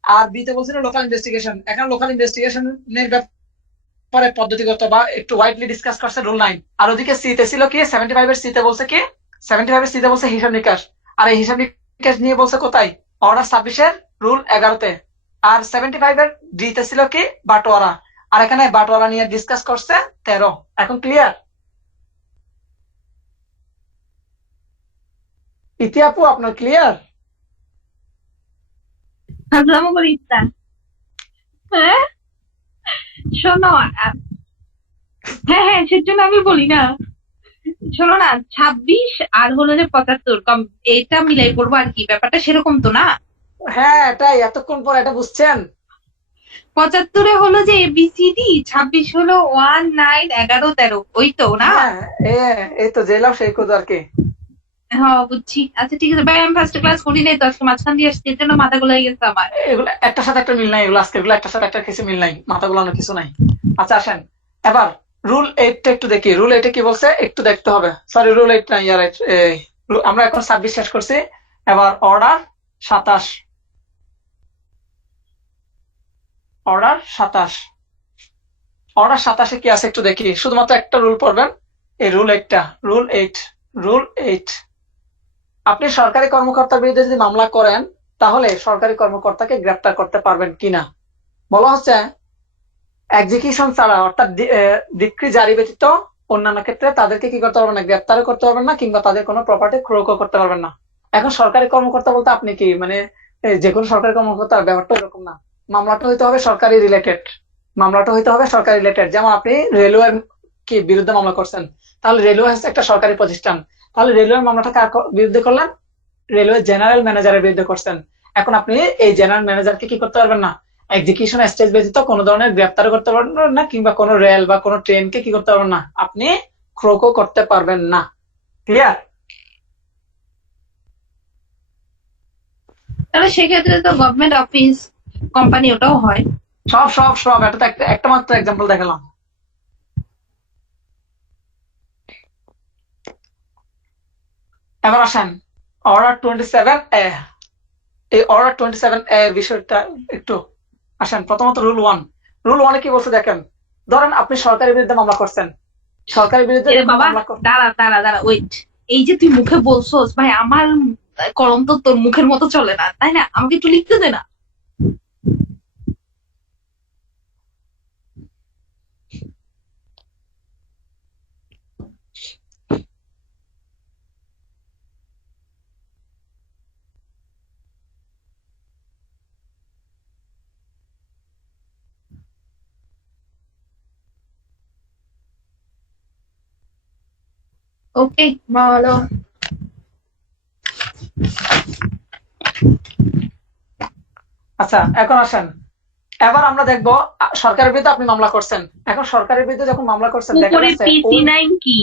আর বিতে বলছিল লোকাল ইনভেস্টিগেশন, এখানে লোকাল ইনভেস্টিগেশনের ব্যাপারে পদ্ধতিগত বা একটু ওয়াইডলি ডিসকাস করছে রুল 9। আর ওদিকে সিতে ছিল কি 75-এর সিতে বলছে কি, 75-এর সিতে বলছে হিসাব নিকাশ, আর এই হিসাব নিকাশ নিয়ে বলছে কোথায়, অর্ডার 26-এর রুল 11-তে। আর 75-এর ডিতে ছিল কি বাটোয়ারা, আর এখানে বাটোয়ারা নিয়ে ডিসকাস করছে 13। এখন ক্লিয়ার? ইতি আপু আপনার ক্লিয়ার? হাজলামো করে ইচ্ছা। হ্যাঁ, শোনো, হ্যাঁ হ্যাঁ, সেজন্য আমি বলি না। শোনো না, 26 আর হলো যে 75 কম, এটা মিলাই করবো আর কি, ব্যাপারটা সেরকম তো না। হ্যাঁ, এটাই এতক্ষণ পর এটা বুঝছেন। 75-এ হলো যে এবিসিডি, 26 হলো 1, 9, 11, 13, ওই তো না? হ্যাঁ, এই তো জেলাও সেই কোদ আর কি। হ্যাঁ বুঝছি। আচ্ছা ঠিক আছে ভাই, আমি ফার্স্ট ক্লাস করি নাই তো, আজকে মাঝখান দিয়ে আসছি, এর জন্য মাথা গোলাই গেছে আমার। এগুলো একটার সাথে একটা মিল নাই, এগুলো আজকে এগুলো একটার সাথে একটা কিছু মিল নাই, মাথা গোলানো কিছু নাই। আচ্ছা আসেন, এবার রুল 8টা একটু দেখি, রুল 8-এ কি বলছে একটু দেখতে হবে। সরি, রুল 8 না, ইয়ার আমরা এখন 26 শেষ করছি। এবার অর্ডার 27, অর্ডার 27, অর্ডার 27-এ কি আছে একটু দেখি, শুধুমাত্র একটা রুল পড়বেন, এই রুল 8টা, রুল 8, রুল 8। আপনি সরকারি কর্মকর্তার বিরুদ্ধে যদি মামলা করেন তাহলে সরকারি কর্মকর্তাকে গ্রেপ্তার করতে পারবেন কিনা বলা হচ্ছে, এক্সিকিউশন ছাড়া অর্থাৎ ডিক্রি জারি ব্যতীত অন্যান্য ক্ষেত্রে তাদেরকে কি করতে পারবেন না, গ্রেপ্তারও করতে পারবেন না, কিংবা তাদের কোনো প্রপার্টি ক্রয়ও করতে পারবেন না। এখন সরকারি কর্মকর্তা বলতে আপনি কি মানে যে কোনো সরকারি কর্মকর্তার ব্যাপারটা এরকম না, মামলাটা হইতে হবে সরকারি রিলেটেড, মামলাটা হইতে হবে সরকারি রিলেটেড। যেমন আপনি রেলওয়ের কি বিরুদ্ধে মামলা করছেন, তাহলে রেলওয়ে হচ্ছে একটা সরকারি প্রতিষ্ঠান, তাহলে রেলওয়ের মামলাটা কার বিরুদ্ধে করলেন, রেলওয়ে জেনারেল ম্যানেজারের বিরুদ্ধে করছেন। এখন আপনি এই জেনারেল ম্যানেজারকে কি করতে পারবেন না, এক্সিকিউশন স্টেজ ব্যতীত কোনো ধরনের গ্রেপ্তার করতে পারবেন না, কিংবা কোনো রেল বা কোনো ট্রেনকে কি করতে পারবেন না, আপনি ক্রোকও করতে পারবেন না। ক্লিয়ার? তাহলে সেক্ষেত্রে তো গভর্নমেন্ট অফিস কোম্পানি ওটাও হয়। সব সব সব, এটা তো একটা মাত্র এক্সাম্পল দেখালাম। এবার আসেন অর্ডার 27A। এই অর্ডার 27A এর বিষয়টা একটু আসেন। প্রথমত রুল 1 কি বলছে দেখেন। ধরেন আপনি সরকারের বিরুদ্ধে মামলা করছেন, সরকারের বিরুদ্ধে এরে যখন বাবা, মামলা কর দাঁড়া ওয়েট। এই যে তুই মুখে বলছোস ভাই, আমার কলম তো তোর মুখের মতো চলে না, তাই না? আমাকে একটু লিখতে দে না। ওকে, বলো। আচ্ছা এখন আসেন, এবার আমরা দেখবো সরকারের বিরুদ্ধে আপনি মামলা করছেন। এখন সরকারের বিরুদ্ধে যখন মামলা করছেন দেখা উপরে যাচ্ছে পিসি ওই নাইন কি?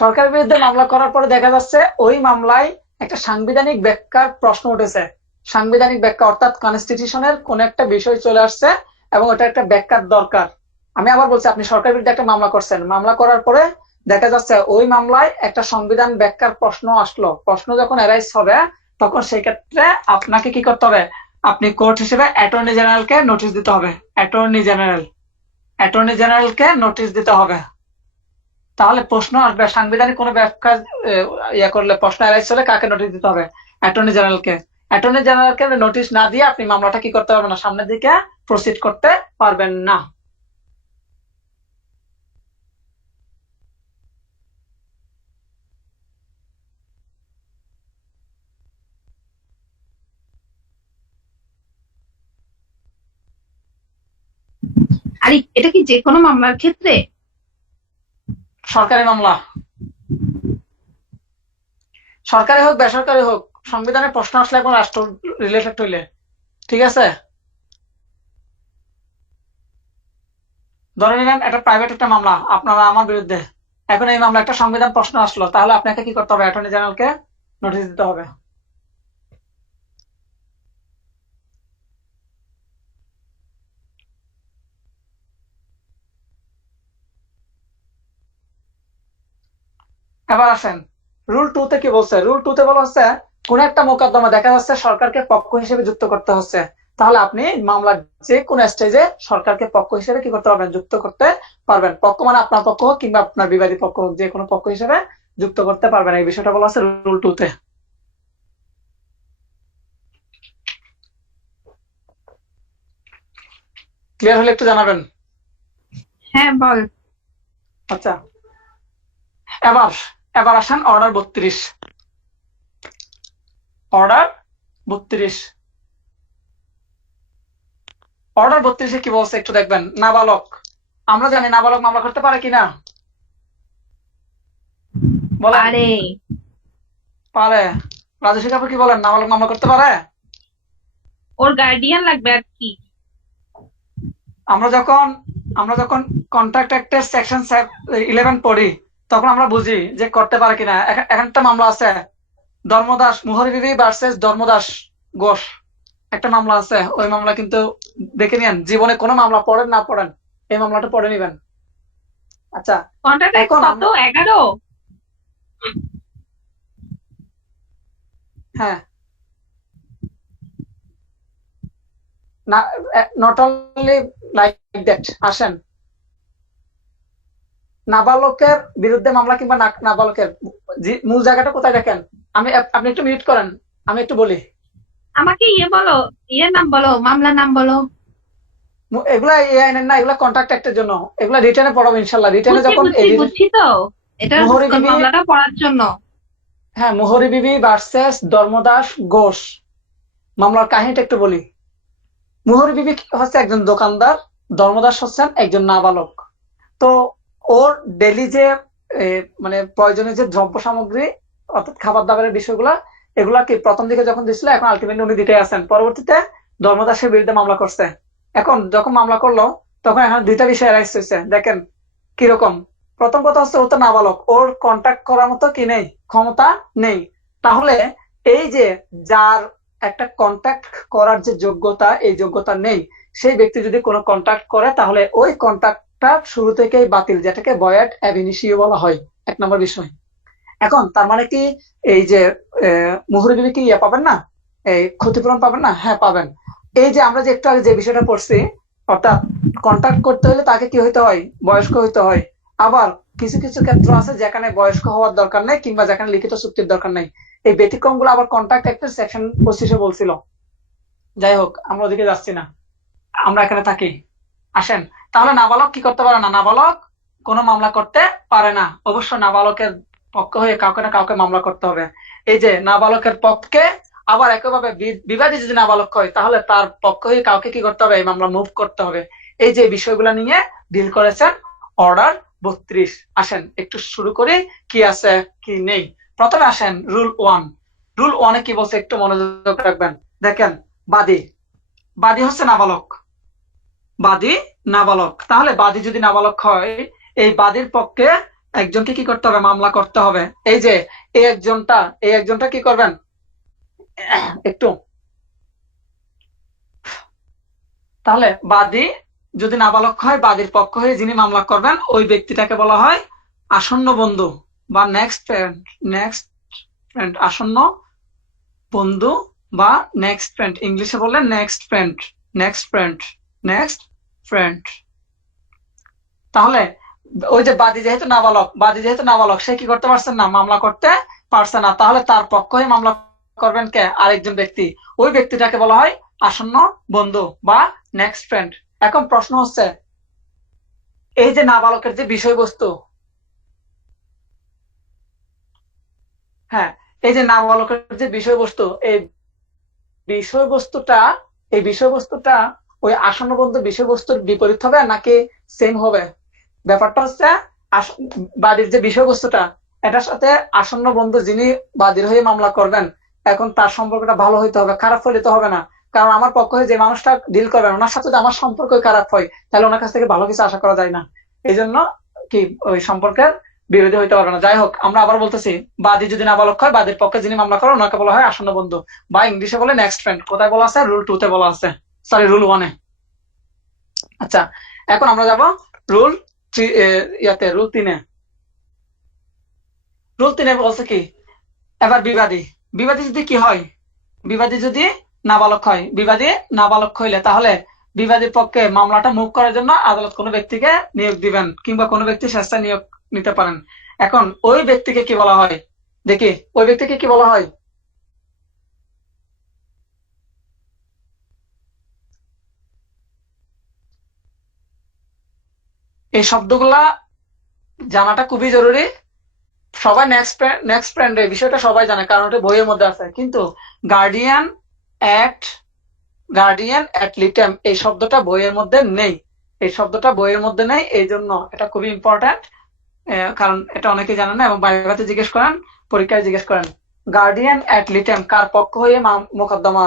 সরকারের বিরুদ্ধে মামলা করার পরে দেখা যাচ্ছে ওই মামলায় একটা সাংবিধানিক ব্যাখ্যার প্রশ্ন উঠেছে। সাংবিধানিক ব্যাখ্যা অর্থাৎ কনস্টিটিউশনের কোন একটা বিষয় চলে আসছে এবং ওটা একটা ব্যাখ্যার দরকার। আমি আবার বলছি, আপনি সরকারের বিরুদ্ধে একটা মামলা করছেন, মামলা করার পরে দেখা যাচ্ছে ওই মামলায় একটা সংবিধান ব্যাখ্যার প্রশ্ন আসলো। প্রশ্ন যখন অ্যারাইজ হবে তখন সেই ক্ষেত্রে আপনাকে কি করতে হবে, আপনি কোর্ট হিসেবে অ্যাটর্নি জেনারেলকে নোটিশ দিতে হবে। অ্যাটর্নি জেনারেলকে নোটিশ দিতে হবে। তাহলে প্রশ্ন আসবে, সাংবিধানিক কোনো ব্যাখ্যা করলে প্রশ্ন এরাইজ হলে কাকে নোটিশ দিতে হবে? অ্যাটর্নি জেনারেলকে। অ্যাটর্নি জেনারেলকে নোটিশ না দিয়ে আপনি মামলাটা কি করতে পারবেন না, সামনের দিকে প্রসিড করতে পারবেন না। আরে এটা কি যে কোনো মামলার ক্ষেত্রে? সরকারি মামলা, সরকারি হোক বেসরকারি হোক, সংবিধানের প্রশ্ন আসলে এখন রাষ্ট্র রিলেটেড হইলে, ঠিক আছে? ধরে নিলেন একটা প্রাইভেট একটা মামলা আপনারা আমার বিরুদ্ধে, এখন এই মামলা একটা সংবিধান প্রশ্ন আসলো, তাহলে আপনাকে কি করতে হবে, অ্যাটর্নি জেনারেলকে নোটিশ দিতে হবে। এবার আসেন রুল 2 তে কি বলছে। রুল 2 তে বলা হচ্ছে কোন একটা মোকদ্দমা দেখা যাচ্ছে সরকারকে পক্ষ হিসেবে যুক্ত করতে হচ্ছে, তাহলে আপনি মামলার যে কোন স্টেজে সরকারকে পক্ষ হিসেবে কি করতে পারবেন, যুক্ত করতে পারবেন। পক্ষ মানে আপনার পক্ষ হোক কিংবা আপনার বিবাদী পক্ষ হোক, যে কোনো পক্ষ হিসেবে যুক্ত করতে পারবেন। এই বিষয়টা বলা আছে রুল 2 তে। ক্লিয়ার হলে একটু জানাবেন। হ্যাঁ বল। আচ্ছা এবার এবার আসেন অর্ডার 32। অর্ডার 32 অর্ডার 32-এ কি বলছে একটু দেখবেন। নাবালক, আমরা জানি নাবালক মামলা করতে পারে কিনা, বলেন। আরে পারে। রাজস্বী কাপুর কি বলেন, নাবালক মামলা করতে পারে? ওর গার্ডিয়ান লাগবে আর কি। আমরা যখন কন্ট্রাক্ট অ্যাক্টের সেকশন 11 পড়ি তখন আমরা বুঝি যে করতে পারে কিনা। এখন একটা মামলা আছে, ধর্মদাস মুহুরী বিবি ভার্সেস ধর্মদাস ঘোষ, একটা মামলা আছে। ওই মামলা কিন্তু দেখে নিন, জীবনে কোনো মামলা পড়েন না পড়েন, এই মামলাটা পড়ে নিবেন। আচ্ছা কন্ট্রাক্ট এখন কত? 11? হ্যাঁ, না, নট অনলি লাইক দ্যাট। আসেন নাবালকের বিরুদ্ধে মামলা কিংবা নাবালকের মূল জায়গাটা কোথায় দেখেন। আপনি একটু মিউট করেন, আমি একটু বলি। আমাকে বলো, নাম বলো, মামলার নাম বলো। এগুলা এই আইনের না, এগুলা কন্ট্রাক্ট অ্যাক্টের জন্য। এগুলা রিটেনে পড়াবো ইনশাল্লাহ। রিটেনে বুঝছি যখন বুঝছি বুঝছি তো, এটা মুহুরী বিবি, মামলাটা পড়ার জন্য। হ্যাঁ, মুহুরী বিবি ভার্সেস ধর্মদাস ঘোষ মামলার কাহিনীটা একটু বলি। মুহুরী বিবি হচ্ছে একজন দোকানদার, ধর্মদাস হচ্ছেন একজন নাবালক। তো ওর ডেলি যে মানে প্রয়োজনীয় যে দ্রব্য সামগ্রী অর্থাৎ খাবার দাবারের বিষয়গুলা, এগুলা কি প্রথম দিকে যখন দিছিল, এখন আলটিমেটলি উনি দিতে আছেন। পরবর্তীতে ধর্মদাসের বিরুদ্ধে মামলা করছে। এখন যখন মামলা করলো তখন এখন দুইটা বিষয় অ্যারাইজ হয়েছে, দেখেন কিরকম। প্রথম কথা হচ্ছে ও তো নাবালক, ওর কন্ট্যাক্ট করার মতো কি নেই, ক্ষমতা নেই। তাহলে এই যে যার একটা কন্ট্যাক্ট করার যে যোগ্যতা, এই যোগ্যতা নেই, সেই ব্যক্তি যদি কোনো কন্ট্যাক্ট করে তাহলে ওই কন্ট্যাক্টটা শুরু থেকেই বাতিল, যেটাকে ভয়েড অ্যাব ইনিশিও বলা হয়। 1 নম্বর বিষয়। এখন তার মানে কি এই যে মুহুরি বিবি কি পাবেন না, এই ক্ষতিপূরণ পাবেন না? হ্যাঁ পাবেন। এই যে আমরা যে একটু আগে যে বিষয়টা পড়ছি, অর্থাৎ কন্ট্যাক্ট করতে হলে তাকে কি হইতে হয়, বয়স্ক হইতে হয়। আবার কিছু কিছু ক্ষেত্র আছে যেখানে বয়স্ক হওয়ার দরকার নেই, কিংবা যেখানে লিখিত চুক্তির দরকার নেই। এই ব্যতিক্রম গুলো আবার কন্ট্রাক্ট অ্যাক্টের সেকশন 25-এ বলছিল। যাই হোক, আমরা ওদিকে যাচ্ছি না, আমরা এখানে থাকি। আসেন, তাহলে নাবালক কি করতে পারে না? নাবালক কোনো মামলা করতে পারে না। অবশ্য নাবালকের পক্ষ হয়ে কাউকে না কাউকে মামলা করতে হবে। এই যে নাবালকের পক্ষে আবার একইভাবে বিবাদী যদি নাবালক হয়, তাহলে তার পক্ষ হয়ে কাউকে কি করতে হবে, এই মামলা মুভ করতে হবে। এই যে বিষয়গুলো নিয়ে ডিল করেছেন অর্ডার 32। আসেন একটু শুরু করি, কি আছে কি নেই। প্রথমে আসেন রুল 1। রুল 1-এ কি বলছে একটু মনোযোগ রাখবেন। দেখেন, বাদী, বাদী হচ্ছে নাবালক, বাদী নাবালক। তাহলে বাদী যদি নাবালক হয়, এই বাদীর পক্ষে একজনকে কি করতে হবে, মামলা করতে হবে। এই যে এই একজনটা কি করবেন একটু, তাহলে বাদী যদি নাবালক হয়, বাদীর পক্ষ হয়ে যিনি মামলা করবেন ওই ব্যক্তিটাকে বলা হয় আসন্ন বন্ধু বা নেক্সট ফ্রেন্ড। নেক্সট ফ্রেন্ড, আসন্ন বন্ধু বা নেক্সট ফ্রেন্ড, ইংলিশে বললে next friend, next friend, next friend. তাহলে ওই যে বাদী যেহেতু নাবালক, সে কি করতে পারছেন না, মামলা করতে পারছে না। তাহলে তার পক্ষ হয়ে মামলা করবেন কে, আরেকজন ব্যক্তি। ওই ব্যক্তিটাকে বলা হয় আসন্ন বন্ধু বা নেক্সট ফ্রেন্ড। এখন প্রশ্ন হচ্ছে, এই যে নাবালকের যে বিষয়বস্তু, হ্যাঁ, এই যে নাবালকের যে বিষয়বস্তু, বিষয়বস্তুটা এই বিষয়বস্তুটা ওই আসন্ন বন্ধু বিষয়বস্তুর বিপরীত হবে নাকি সেম হবে? ব্যাপারটা হচ্ছে বাদীর যে বিষয়বস্তুটা, এটার সাথে আসন্ন বন্ধু যিনি বাদীর হয়ে মামলা করবেন, এখন তার সম্পর্কটা ভালো হইতে হবে, খারাপ হইলে তো হবে না। কারণ আমার পক্ষ হয়ে যে মানুষটা ডিল করবেন, ওনার সাথে যদি আমার সম্পর্ক খারাপ হয়, তাহলে ওনার কাছ থেকে ভালো কিছু আশা করা যায় না। এই জন্য কি ওই সম্পর্কের বিরোধী হইতে পারবে না। যাই হোক, আমরা আবার বলতেছি, বাদী যদি নাবালক হয়, বাদীর পক্ষে যিনি মামলা করেন ওনাকে বলা হয় আসন্ন বন্ধু বা ইংলিশে বলে নেক্সট ফ্রেন্ড। কোথায় বলা আছে? রুল 2-তে বলা আছে, সরি রুল 1-এ। আচ্ছা, এখন আমরা যাব রুল 3, রুল 3-এ। রুল 3-এ বলছে কি, এবার বিবাদী, বিবাদী যদি কি হয়, বিবাদী যদি নাবালক হয়, বিবাদী নাবালক হইলে তাহলে বিবাদীর পক্ষে মামলাটা মুভ করার জন্য আদালত কোনো ব্যক্তিকে নিয়োগ দিবেন, কিংবা কোনো ব্যক্তি স্বেচ্ছায় নিয়োগ নিতে পারেন। এখন ওই ব্যক্তিকে কি বলা হয় দেখি, ওই ব্যক্তিকে কি বলা হয়? এই শব্দগুলা জানাটা খুবই জরুরি। সবাই নেক্সট ফ্রেন্ড এই বিষয়টা সবাই জানে, কারণ ওটা বইয়ের মধ্যে আছে। কিন্তু গার্ডিয়ান অ্যাট গার্ডিয়ান অ্যাট লিটেম এই শব্দটা বইয়ের মধ্যে নেই। এই শব্দটা বইয়ের মধ্যে নেই, এই জন্য এটা খুবই ইম্পর্টেন্ট। কারণ এটা অনেকেই জানেন না, এবং বাইরে জিজ্ঞেস করেন, পরীক্ষায় জিজ্ঞেস করেন, গার্ডিয়ান অ্যাট লিটেম কার পক্ষ হয়ে মোকদ্দমা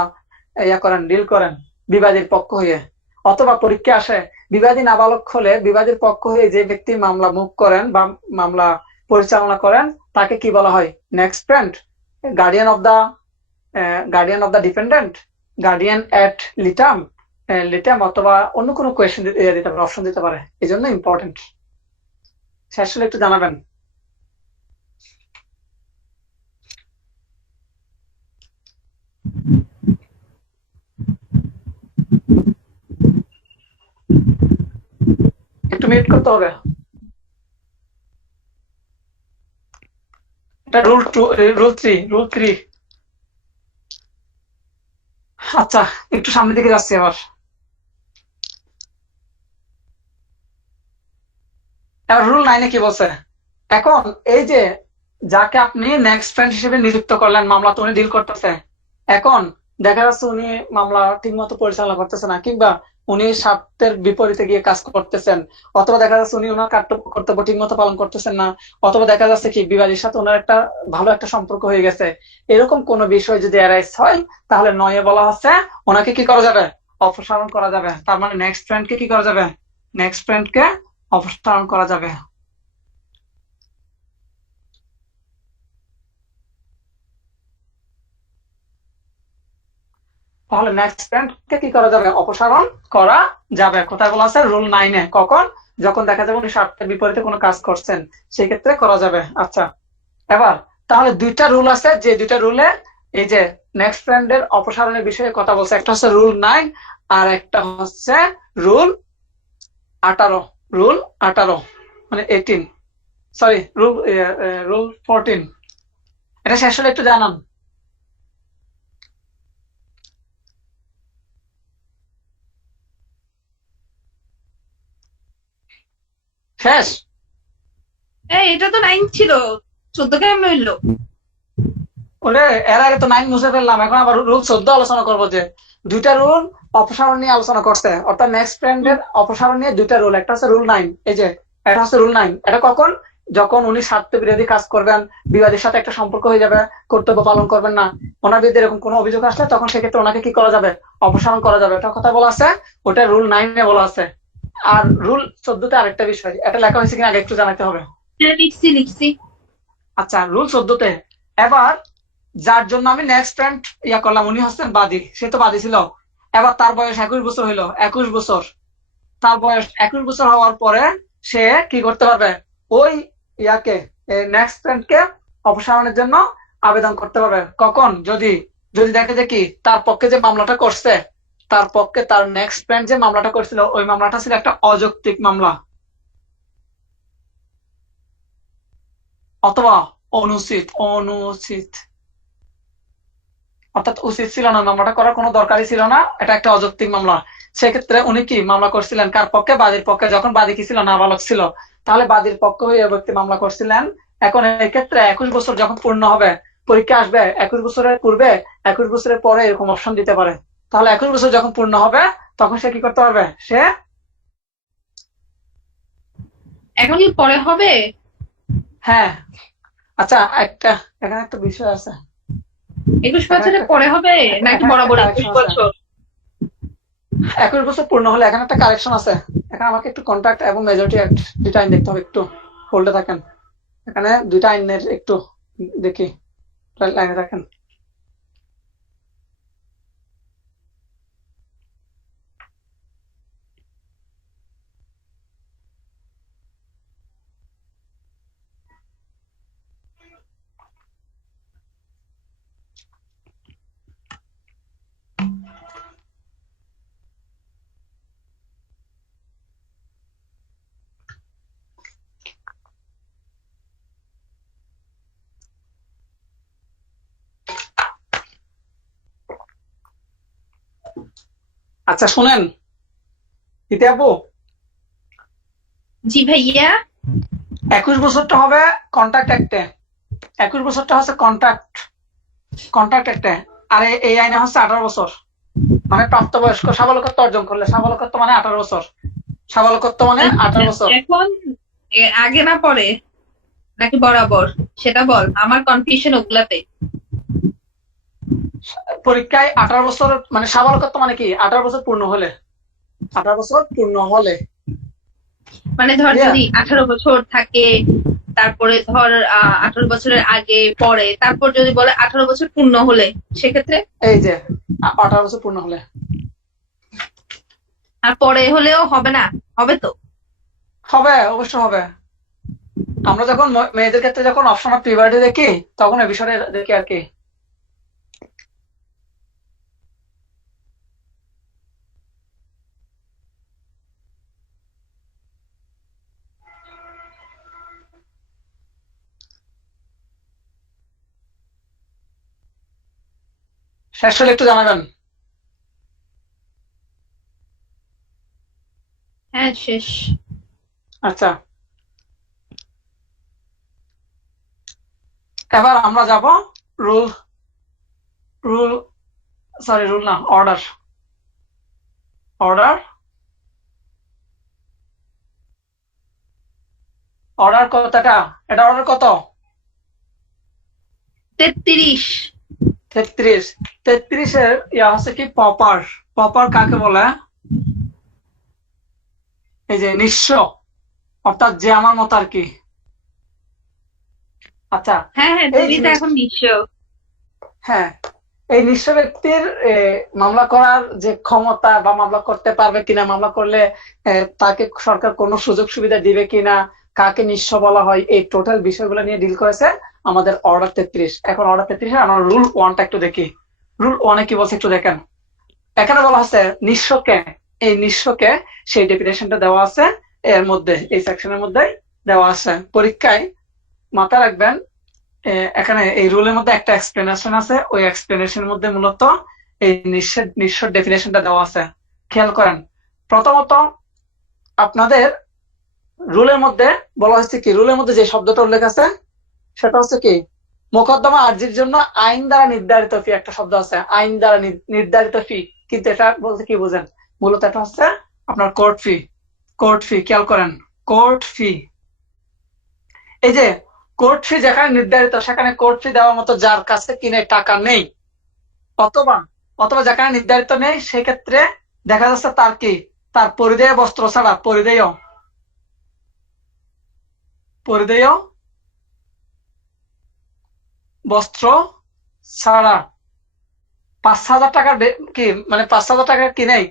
করেন, ডিল করেন? বিবাদীর পক্ষ হয়ে। অথবা পরীক্ষা আসে, বিবাদী নাবালক হলে বিবাদীর পক্ষ হয়ে যে ব্যক্তি মামলা মুভ করেন বা মামলা পরিচালনা করেন, তাকে কি বলা হয়? Next friend, guardian of the dependent, guardian at litem, litem, অথবা অন্য কোনো কোয়েশ্চেন দিতে পারে, অপশন দিতে পারে। এই জন্য ইম্পর্টেন্ট। শেষ হলে একটু জানাবেন। একটু মিউট করতে হবে। এটা রুল 2, রুল 3। আচ্ছা, একটু সামনের দিকে যাচ্ছি আবার। এবার রুল 9-এ কি বলছে? এখন এই যে যাকে আপনি নেক্সট ফ্রেন্ড হিসেবে নিযুক্ত করলেন, মামলা তো উনি ডিল করতেছে, এখন দেখা যাচ্ছে উনি মামলা ঠিক মতো পরিচালনা করতেছে না, কিংবা উনি স্বার্থের বিপরীতে গিয়ে কাজ করতেছেন, অথবা দেখা যাচ্ছে উনি ওনার কর্তব্য ঠিক মতো পালন করতেছেন না, অথবা দেখা যাচ্ছে কি বিবাদীর সাথে ওনার একটা ভালো একটা সম্পর্ক হয়ে গেছে। এরকম কোন বিষয় যদি অ্যারাইজ হয়, তাহলে 9-এ বলা হচ্ছে ওনাকে কি করা যাবে? অপসারণ করা যাবে। তার মানে নেক্সট ফ্রেন্ডকে কি করা যাবে? নেক্সট ফ্রেন্ডকে অপসারণ করা যাবে। তাহলে নেক্সট ফ্রেন্ডকে কি করা যাবে? অপসারণ করা যাবে। কোথায় বলা আছে? রুল 9-এ। কখন? যখন দেখা যাবে উনি স্বার্থের বিপরীতে কোনো কাজ করছেন, সেই ক্ষেত্রে করা যাবে। আচ্ছা, এবার তাহলে দুইটা রুল আছে, যে দুইটা রুলে এই যে নেক্সট ফ্রেন্ডের অপসারণের বিষয়ে কথা বলছে। একটা হচ্ছে রুল 9 আর একটা হচ্ছে রুল 18। রুল 18 মানে 18, সরি রুল 14। এটা শেষ হলে একটু জানান। শেষ? এটা তো 9 ছিল, 14 কেমন হইলো? ওরে, এর আগে তো 9 মুছে ফেললাম, এখন আবার রুল 14 আলোচনা করবো। যে দুইটা রুল অপসারণ নিয়ে আলোচনা করছে, অর্থাৎ নেক্সট ফ্রেন্ডের অপসারণ নিয়ে দুইটা রুল। একটা হচ্ছে রুল 9, এই যে এটা হচ্ছে রুল 9। এটা কখন? যখন উনি স্বার্থ বিরোধী কাজ করবেন, বিবাদীর সাথে একটা সম্পর্ক হয়ে যাবে, কর্তব্য পালন করবেন না, ওনার বিরুদ্ধে এরকম কোনো অভিযোগ আসলে তখন সেক্ষেত্রে ওনাকে কি করা যাবে? অপসারণ করা যাবে। এটা কথা বলা আছে, ওটা রুল 9-এ বলা আছে। আর রুল 14-তে আরেকটা বিষয়, এটা লেখা হয়েছে কিনা আগে একটু জানাতে হবে। লিখছি। আচ্ছা, রুল 14-তে এবার যার জন্য আমি নেক্সট ফ্রেন্ড করলাম, উনি হচ্ছেন বাদী। সে তো বাদী ছিল, এবার তার বয়স 21 বছর হইলো। 21 বছর, তার বয়স 21 বছর হওয়ার পরে সে কি করতে পারবে? ওই নেক্সট ফ্রেন্ডকে অপসারণের জন্য আবেদন করতে পারবে। কখন? যদি যদি দেখে যে কি তার পক্ষে যে মামলাটা করছে, তার পক্ষে তার নেক্সট ফ্রেন্ড যে মামলাটা করছিল, ওই মামলাটা ছিল একটা অযৌক্তিক মামলা অথবা অনুচিত, অর্থাৎ উচিত ছিল না, মামলাটা করার কোনো দরকারই ছিল না, এটা একটা অযৌক্তিক মামলা। সেক্ষেত্রে উনি কি মামলা করছিলেন? কার পক্ষে? বাদীর পক্ষে। যখন বাদী কি ছিল? নাবালক ছিল। তাহলে বাদীর পক্ষ হয়ে ব্যক্তি মামলা করছিলেন। এখন এই ক্ষেত্রে 21 বছর যখন পূর্ণ হবে, পরীক্ষা আসবে 21 বছরের পূর্বে, 21 বছরের পরে, এরকম অপশন দিতে পারে। তাহলে 21 বছর যখন পূর্ণ হবে, তখন সে কি করতে পারবে? সে এখন কি পরে হবে? হ্যাঁ। আচ্ছা, এখানে একটা বিষয় আছে। 21 বছরের পরে হবে নাকি বরাবর 21 বছর? 21 বছর পূর্ণ হলে এখানে একটা কারেকশন আছে। এখানে আমাকে একটু কন্ট্রাক্ট এবং মেজরিটি অ্যাক্ট দুইটা আইন দেখতে হবে, একটু হোল্ডে থাকেন। এখানে দুইটা আইনের একটু দেখি, লাইনে থাকেন। আচ্ছা শুনেন ইতি আপু, জি ভাইয়া। 21 বছরটা হবে কন্ট্রাক্ট অ্যাক্টে, 21 বছরটা হচ্ছে কন্ট্রাক্ট অ্যাক্টে। আর এই আইনে হচ্ছে 18 বছর, মানে প্রাপ্তবয়স্ক সাবালকত্ব অর্জন করলে। সাবালকত্ব মানে 18 বছর, সাবালকত্ব মানে 18 বছর। এখন আগে না পরে নাকি বরাবর সেটা বল, আমার কনফিউশন ওগুলাতে। পরীক্ষায় 18 বছর মানে সাবালকত্ব মানে কি? 18 বছর পূর্ণ হলে, 18 বছর পূর্ণ হলে। মানে ধর যদি 18 বছর থাকে, তারপরে ধর 18 বছরের আগে পরে, তারপর যদি বলে 18 বছর পূর্ণ হলে, সেক্ষেত্রে এই যে 18 বছর পূর্ণ হলে। আর পরে হলেও হবে না? হবে তো? হবে, অবশ্যই হবে। আমরা যখন মেয়েদের ক্ষেত্রে যখন অপশন অফ পিউবার্টি দেখি, তখন এই বিষয়টা দেখি আর কি। শেষ হলে একটু জানাবেন। হ্যাঁ শেষ। আচ্ছা, এবার আমরা যাব রুল রুল সরি রুল না, অর্ডার অর্ডার অর্ডার কতটা? এটা অর্ডার কত? 33। 33। 33-এর ইয়া হচ্ছে কি প্রপার। প্রপার কাকে বলে? এই যে নিঃস্ব, অর্থাৎ যে আমার মত আর কি। আচ্ছা, হ্যাঁ হ্যাঁ, এই তুমি তো জিনিস, এখন নিঃস্ব। হ্যাঁ, এই নিঃস্ব ব্যক্তির মামলা করার যে ক্ষমতা বা মামলা করতে পারবে কিনা, মামলা করলে তাকে সরকার কোনো সুযোগ সুবিধা দিবে কিনা, কাকে নিঃস্ব বলা হয়, এই টোটাল বিষয়গুলো নিয়ে ডিল করেছে আমাদের অর্ডার 33। এখন অর্ডার 33 আমরা রুল 1টা একটু দেখি। রুল 1-এ কি বলছে একটু দেখেন। এখানে বলা আছে নিঃস্বকে, এই নিঃস্বকে সেই ডেফিনেশনটা দেওয়া আছে এর মধ্যে, এই সেকশনের মধ্যে দেওয়া আছে। পরীক্ষায় মাথা রাখবেন, এখানে এই রুলের মধ্যে একটা এক্সপ্লেনেশন আছে, ওই এক্সপ্লেনেশনের মধ্যে মূলত এই নিঃস্ব ডেফিনেশনটা দেওয়া আছে। খেয়াল করেন, প্রথমত আপনাদের রুলের মধ্যে বলা হচ্ছে কি, রুলের মধ্যে যে শব্দটা উল্লেখ আছে সেটা হচ্ছে কি, মোকদ্দমা আর্জির জন্য আইন দ্বারা নির্ধারিত ফি, একটা শব্দ আছে আইন দ্বারা নির্ধারিত ফি, কিন্তু এটা বলতে কি বুঝেন, মূলত এটা হচ্ছে আপনার কোর্ট ফি। কোর্ট ফি, খেয়াল করেন, কোর্ট ফি। এই যে কোর্ট ফি যেখানে নির্ধারিত, সেখানে কোর্ট ফি দেওয়ার মতো যার কাছে কিনে টাকা নেই, অথবা অথবা যেখানে নির্ধারিত নেই, সেক্ষেত্রে দেখা যাচ্ছে তার কি, তার পরিধেয় বস্ত্র ছাড়া, পরিধেয় বস্ত্র ছাড়া 5,000 টাকার কি মানে 5,000 টাকার কি নেই,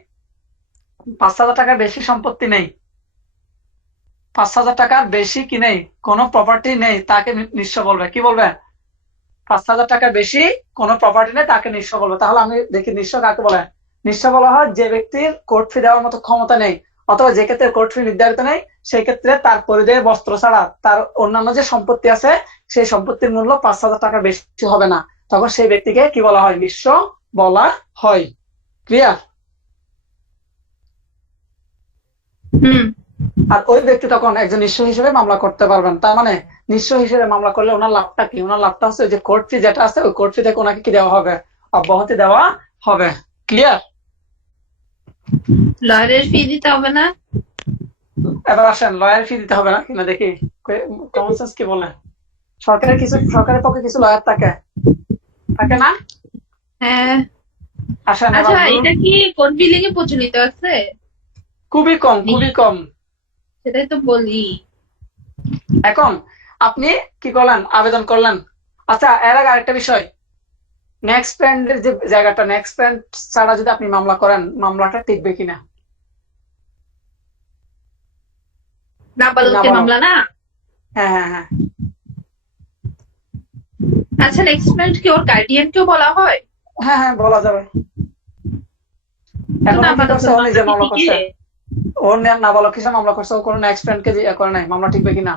5,000 টাকার বেশি সম্পত্তি নেই, 5,000 টাকার বেশি কি নেই, কোনো প্রপার্টি নেই, তাকে নিঃস্ব বলবে। কি বলবে? 5,000 টাকার বেশি কোনো প্রপার্টি নেই, তাকে নিঃস্ব বলবে। তাহলে আমি দেখি নিঃস্ব কাকে বলে। নিঃস্ব বলা হয় যে ব্যক্তির কোর্ট ফি দেওয়ার মতো ক্ষমতা নেই, অথবা যে ক্ষেত্রে কোর্ট ফি নির্ধারিত নেই, সেই ক্ষেত্রে তার পরিধেয় বস্ত্র ছাড়া তার অন্যান্য যে সম্পত্তি আছে, সেই সম্পত্তির মূল্য 5,000 টাকার বেশি হবে না, তখন সেই ব্যক্তিকে কি বলা হয়, নিঃস্ব বলা হয়। ক্লিয়ার? হুম। আর ওই ব্যক্তি তখন একজন নিঃস্ব হিসেবে মামলা করতে পারবেন। তার মানে নিঃস্ব হিসেবে মামলা করলে ওনার লাভটা কি, ওনার লাভটা হচ্ছে যে কোর্ট ফি যেটা আছে, ওই কোর্ট ফি থেকে ওনাকে কি দেওয়া হবে, অব্যাহতি দেওয়া হবে। ক্লিয়ার? লয়ারের ফি দিতে হবে না? এবার আসেন, লয়ার ফি দিতে হবে না কিনা দেখি, কমন সেন্স কি বলে। সরকারের পক্ষে কিছু লয়ার থাকে, থাকে না? হ্যাঁ। আসেন আচ্ছা, এবার এটা কি কোর্ট বিলিং এ প্রচলিত আছে? খুবই কম, খুবই কম। সেটাই তো বলি। এখন আপনি কি করলেন, আবেদন করলেন। আচ্ছা, এর আগে আরেকটা বিষয়, নেক্সট প্যান্টের যে জায়গাটা, নেক্সট প্যান্ট ছাড়া যদি আপনি মামলা করেন, মামলাটা টিকবে কিনা। নাবালকের মামলা না? হ্যাঁ হ্যাঁ হ্যাঁ। আচ্ছা, নেক্সট কি ওর গার্ডিয়ানকেও বলা হয়? হ্যাঁ হ্যাঁ, বলা যাবে। এখন কি করছে, ও নিজে মামলা করছে, ওর নাবালক হিসেবে মামলা করছে, ও কোনো নেক্সট ফ্রেন্ডকে করে নাই, মামলা টিকবে কিনা।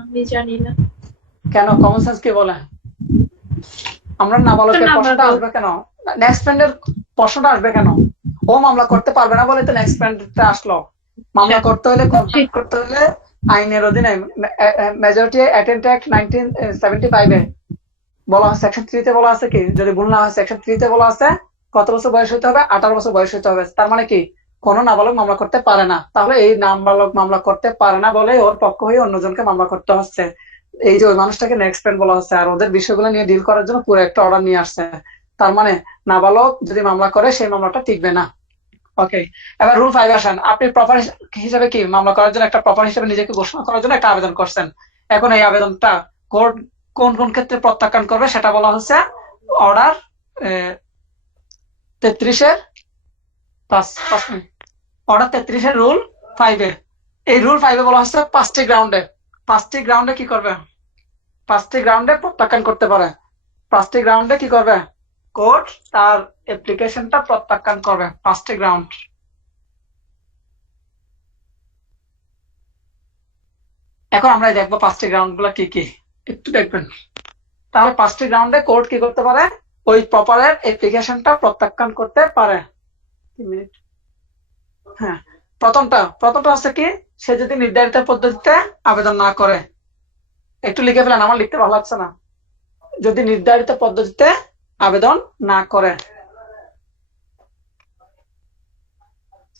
আমি জানি না কেন, কমন সেন্স কি বলে। আমরা নাবালকের প্রশ্নটা আসবে কেন, নেক্সট ফ্রেন্ডের প্রশ্নটা আসবে কেন, ও মামলা করতে পারবে না বলে তো নেক্সট ফ্রেন্ডটা আসলো। মামলা করতে হলে, কন্ট্যাক্ট করতে হলে আইনের অধীনে মেজরিটি অ্যাটেন্ট অ্যাক্ট 1975 এ বলা হয়, সেকশন 3 তে বলা আছে কি, যদি ভুল না হয় সেকশন 3 তে বলা আছে কত বছর বয়স হতে হবে, 18 বছর বয়স হতে হবে। তার মানে কি, কোনো নাবালক মামলা করতে পারে না। তাহলে এই নাবালক মামলা করতে পারে না বলে ওর পক্ষ হয়ে অন্যজনকে মামলা করতে হচ্ছে। এই যে ওই মানুষটাকে নেক্সট ফ্রেন্ড বলা হচ্ছে, আর ওদের বিষয়গুলো নিয়ে ডিল করার জন্য পুরো একটা অর্ডার নিয়ে আসছে। তার মানে নাবালক যদি মামলা করে, সেই মামলাটা টিকবে না। ওকে, এবার রুল 5 আসেন। আপনি প্রপার হিসেবে কি মামলা করার জন্য, একটা প্রপার হিসেবে নিজেকে ঘোষণা করার জন্য একটা আবেদন করছেন। এখন এই আবেদনটা কোর্ট কোন কোন ক্ষেত্রে প্রত্যাখ্যান করবে সেটা বলা হচ্ছে অর্ডার 33-এর অর্ডার 33-এর রুল 5-এ। এই রুল 5-এ বলা হচ্ছে 5টি গ্রাউন্ডে কি করবে, 5টি গ্রাউন্ডে প্রত্যাখ্যান করতে পারে। 5টি গ্রাউন্ডে কি করবে, কোর্ট তার অ্যাপ্লিকেশনটা প্রত্যাখ্যান করবে। 5টি গ্রাউন্ড। এখন আমরা দেখবো 5টি গ্রাউন্ড গুলা কি কি, একটু দেখবেন। তাহলে 5টি গ্রাউন্ডে কোর্ট কি করতে পারে, ওই প্রপারের অ্যাপ্লিকেশনটা প্রত্যাখ্যান করতে পারে। হ্যাঁ, প্রথমটা হচ্ছে কি, সে যদি নির্ধারিত পদ্ধতিতে আবেদন না করে। একটু লিখে ফেলেন, আমার লিখতে ভালো লাগছে না। যদি নির্ধারিত পদ্ধতিতে আবেদন না করে।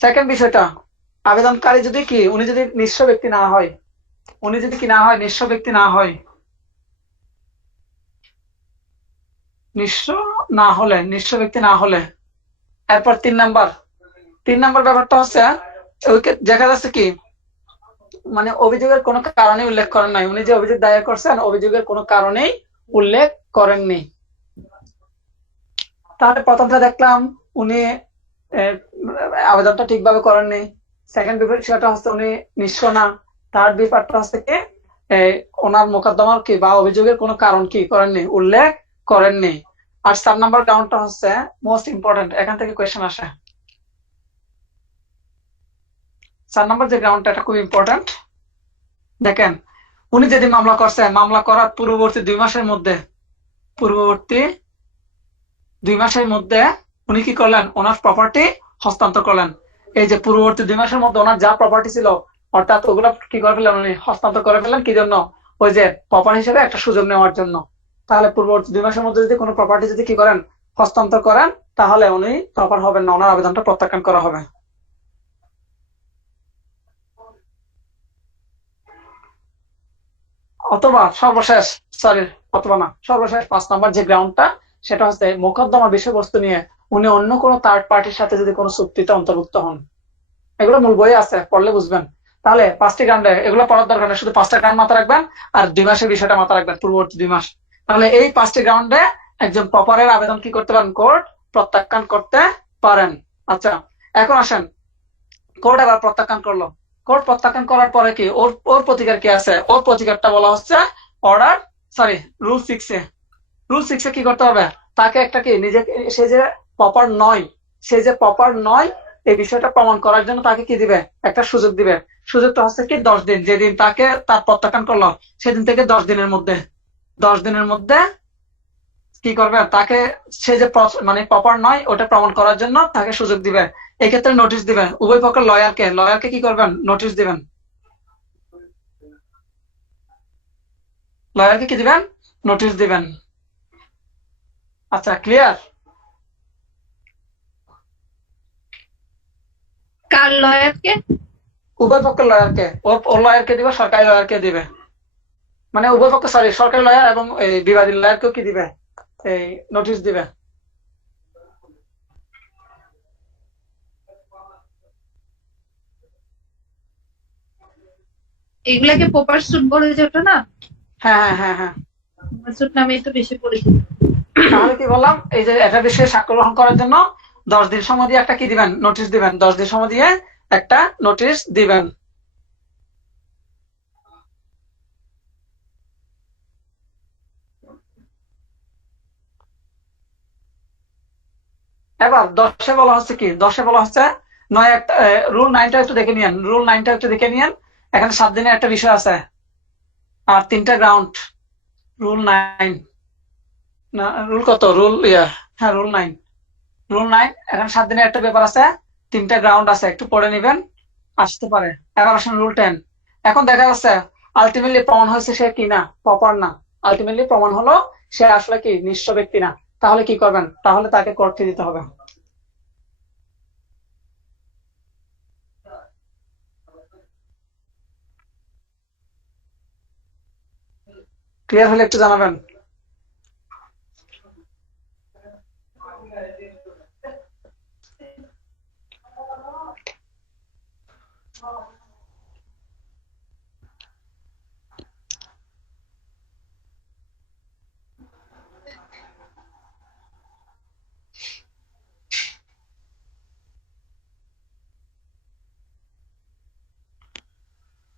সেকেন্ড বিষয়টা, আবেদনকারী যদি কি, উনি যদি নিঃস্ব ব্যক্তি না হয়, নিঃস্ব ব্যক্তি না হলে। এরপর 3 নাম্বার ব্যাপারটা হচ্ছে, দেখা যাচ্ছে কি, মানে অভিযোগের কোনো কারণে উল্লেখ করেন নাই, উনি যে অভিযোগ দায়ের করছেন অভিযোগের কোনো কারণেই উল্লেখ করেননি। তাহলে প্রথমটা দেখলাম উনি আহ, আবেদনটা ঠিকভাবে করেননি। সেকেন্ড বিষয়টা হচ্ছে উনি নিঃস্ব না। থার্ড ব্যাপারটা হচ্ছে কি এই, ওনার মোকদ্দমার কি বা অভিযোগের কোনো কারণ কি করেননি, উল্লেখ করেননি। আর 4 নাম্বার কারণটা হচ্ছে মোস্ট ইম্পর্টেন্ট, এখান থেকে কোয়েশ্চেন আসে। 4 নাম্বার যে গ্রাউন্ডটা, এটা খুব ইম্পর্টেন্ট। দেখেন, উনি যেদিন মামলা করছেন, মামলা করার পূর্ববর্তী 2 মাসের মধ্যে, পূর্ববর্তী 2 মাসের মধ্যে উনি কি করলেন, ওনার প্রপার্টি হস্তান্তর করলেন। এই যে পূর্ববর্তী 2 মাসের মধ্যে ওনার যা প্রপার্টি ছিল, অর্থাৎ ওগুলো কি করে ফেললেন, উনি হস্তান্তর করে ফেললেন। কি জন্য? ওই যে প্রপার হিসেবে একটা সুযোগ নেওয়ার জন্য। তাহলে পূর্ববর্তী 2 মাসের মধ্যে যদি কোনো প্রপার্টি যদি কি করেন, হস্তান্তর করেন, তাহলে উনি প্রপার হবেন না, ওনার আবেদনটা প্রত্যাখ্যান করা হবে। অথবা সর্বশেষ, সরি, অথবা না, সর্বশেষ 5 নাম্বার যে গ্রাউন্ডটা, সেটা হচ্ছে মোকদ্দমার বিষয়বস্তু নিয়ে উনি অন্য কোনো থার্ড পার্টির সাথে যদি কোনো চুক্তিতে অন্তর্ভুক্ত হন। এগুলো মূল বইয়ে আছে, পড়লে বুঝবেন। তাহলে 5টি গ্রাউন্ডে এগুলো পড়ার দরকার নেই, শুধু 5টা গ্রাউন্ড মাথায় রাখবেন আর 2 মাসের বিষয়টা মাথায় রাখবেন, পূর্ববর্তী 2 মাস। তাহলে এই 5টি গ্রাউন্ডে একজন প্রপারের আবেদন কি করতে পারেন, কোর্ট প্রত্যাখ্যান করতে পারেন। আচ্ছা, এখন আসেন, কোর্ট আবার প্রত্যাখ্যান করলো। কোর্ট প্রত্যাখ্যান করার পরে কি ওর ওর প্রতিকার কি আছে? ওর প্রতিকারটা বলা হচ্ছে অর্ডার, সরি, রুল 6-এ। রুল 6-এ কি করতে হবে? তাকে একটা কি নিজেকে, সে যে প্রপার নয়, সে যে প্রপার নয় এই বিষয়টা প্রমাণ করার জন্য তাকে কি দিবে, একটা সুযোগ দিবে। সুযোগটা হচ্ছে কি 10 দিন। যেদিন তাকে তার প্রত্যাখ্যান করলো সেদিন থেকে 10 দিনের মধ্যে, 10 দিনের মধ্যে কি করবে, তাকে সে যে মানে প্রপার নয় ওটা প্রমাণ করার জন্য তাকে সুযোগ দিবে। এক্ষেত্রে নোটিশ দিবেন উভয় পক্ষের লয়ারকে। লয়ারকে কি করবেন, নোটিশ দিবেন। লয়ারকে কি দিবেন, নোটিশ দিবেন। আচ্ছা, ক্লিয়ার? কার লয়ারকে? উভয় পক্ষের লয়ারকে, ওর লয়ারকে দিবে, সরকারি লয়ারকে দিবে। মানে উভয় পক্ষ, সরি, সরকারি লয়ার এবং এই বিবাদী লয়ারকেও কি দিবে, এই নোটিশ দিবে। এগুলাকে প্রপার স্যুট বলে যেটা না, হ্যাঁ হ্যাঁ হ্যাঁ হ্যাঁ। প্রপার স্যুট নামে তো বেশি পরিচিত। তাহলে কি বললাম, এই যে একটা বিষয়ে সাক্ষ্য গ্রহণ করার জন্য 10 দিন সময় দিয়ে একটা কি দিবেন, নোটিশ দিবেন। 10 দিন সময় দিয়ে একটা নোটিশ দিবেন। এবার 10-এ বলা হচ্ছে কি, 10-এ বলা হচ্ছে নয় একটা, রুল 9টা একটু দেখে নিয়েন, রুল 9টা একটু দেখে নিয়েন। এখানে 7 দিনের একটা বিষয় আছে আর 3টা গ্রাউন্ড। রুল 9, না রুল কত, রুল হ্যাঁ রুল 9, রুল 9। এখন 7 দিনের একটা ব্যাপার আছে, 3টা গ্রাউন্ড আছে, একটু পড়ে নিবেন, আসতে পারে। এবার আসেন রুল 10। এখন দেখা যাচ্ছে আলটিমেটলি প্রমাণ হয়েছে সে কি না, প্রপার না। আলটিমেটলি প্রমাণ হলো সে আসলে কি নিঃস্ব ব্যক্তি না। তাহলে কি করবেন, তাহলে তাকে কোর্ট ফি দিতে হবে। ক্লিয়ার হলে একটু জানাবেন।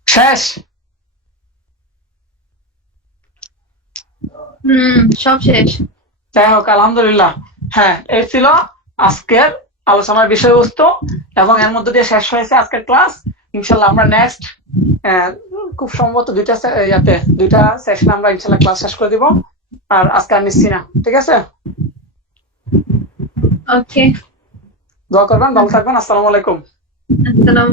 শেষ? সব শেষ। যাই হোক, আলহামদুলিল্লাহ। হ্যাঁ, এই ছিল আজকের আলোচনার বিষয়বস্তু এবং এর মধ্যে দিয়ে শেষ হয়েছে আজকের ক্লাস। ইনশাল্লাহ আমরা নেক্সট খুব সম্ভবত 2টা সেশন আমরা ইনশাল্লাহ ক্লাস শেষ করে দিব। আর আজকে আর নিচ্ছি না, ঠিক আছে? ওকে, দোয়া করবেন, ভালো থাকবেন। আসসালামু আলাইকুম। আসসালাম।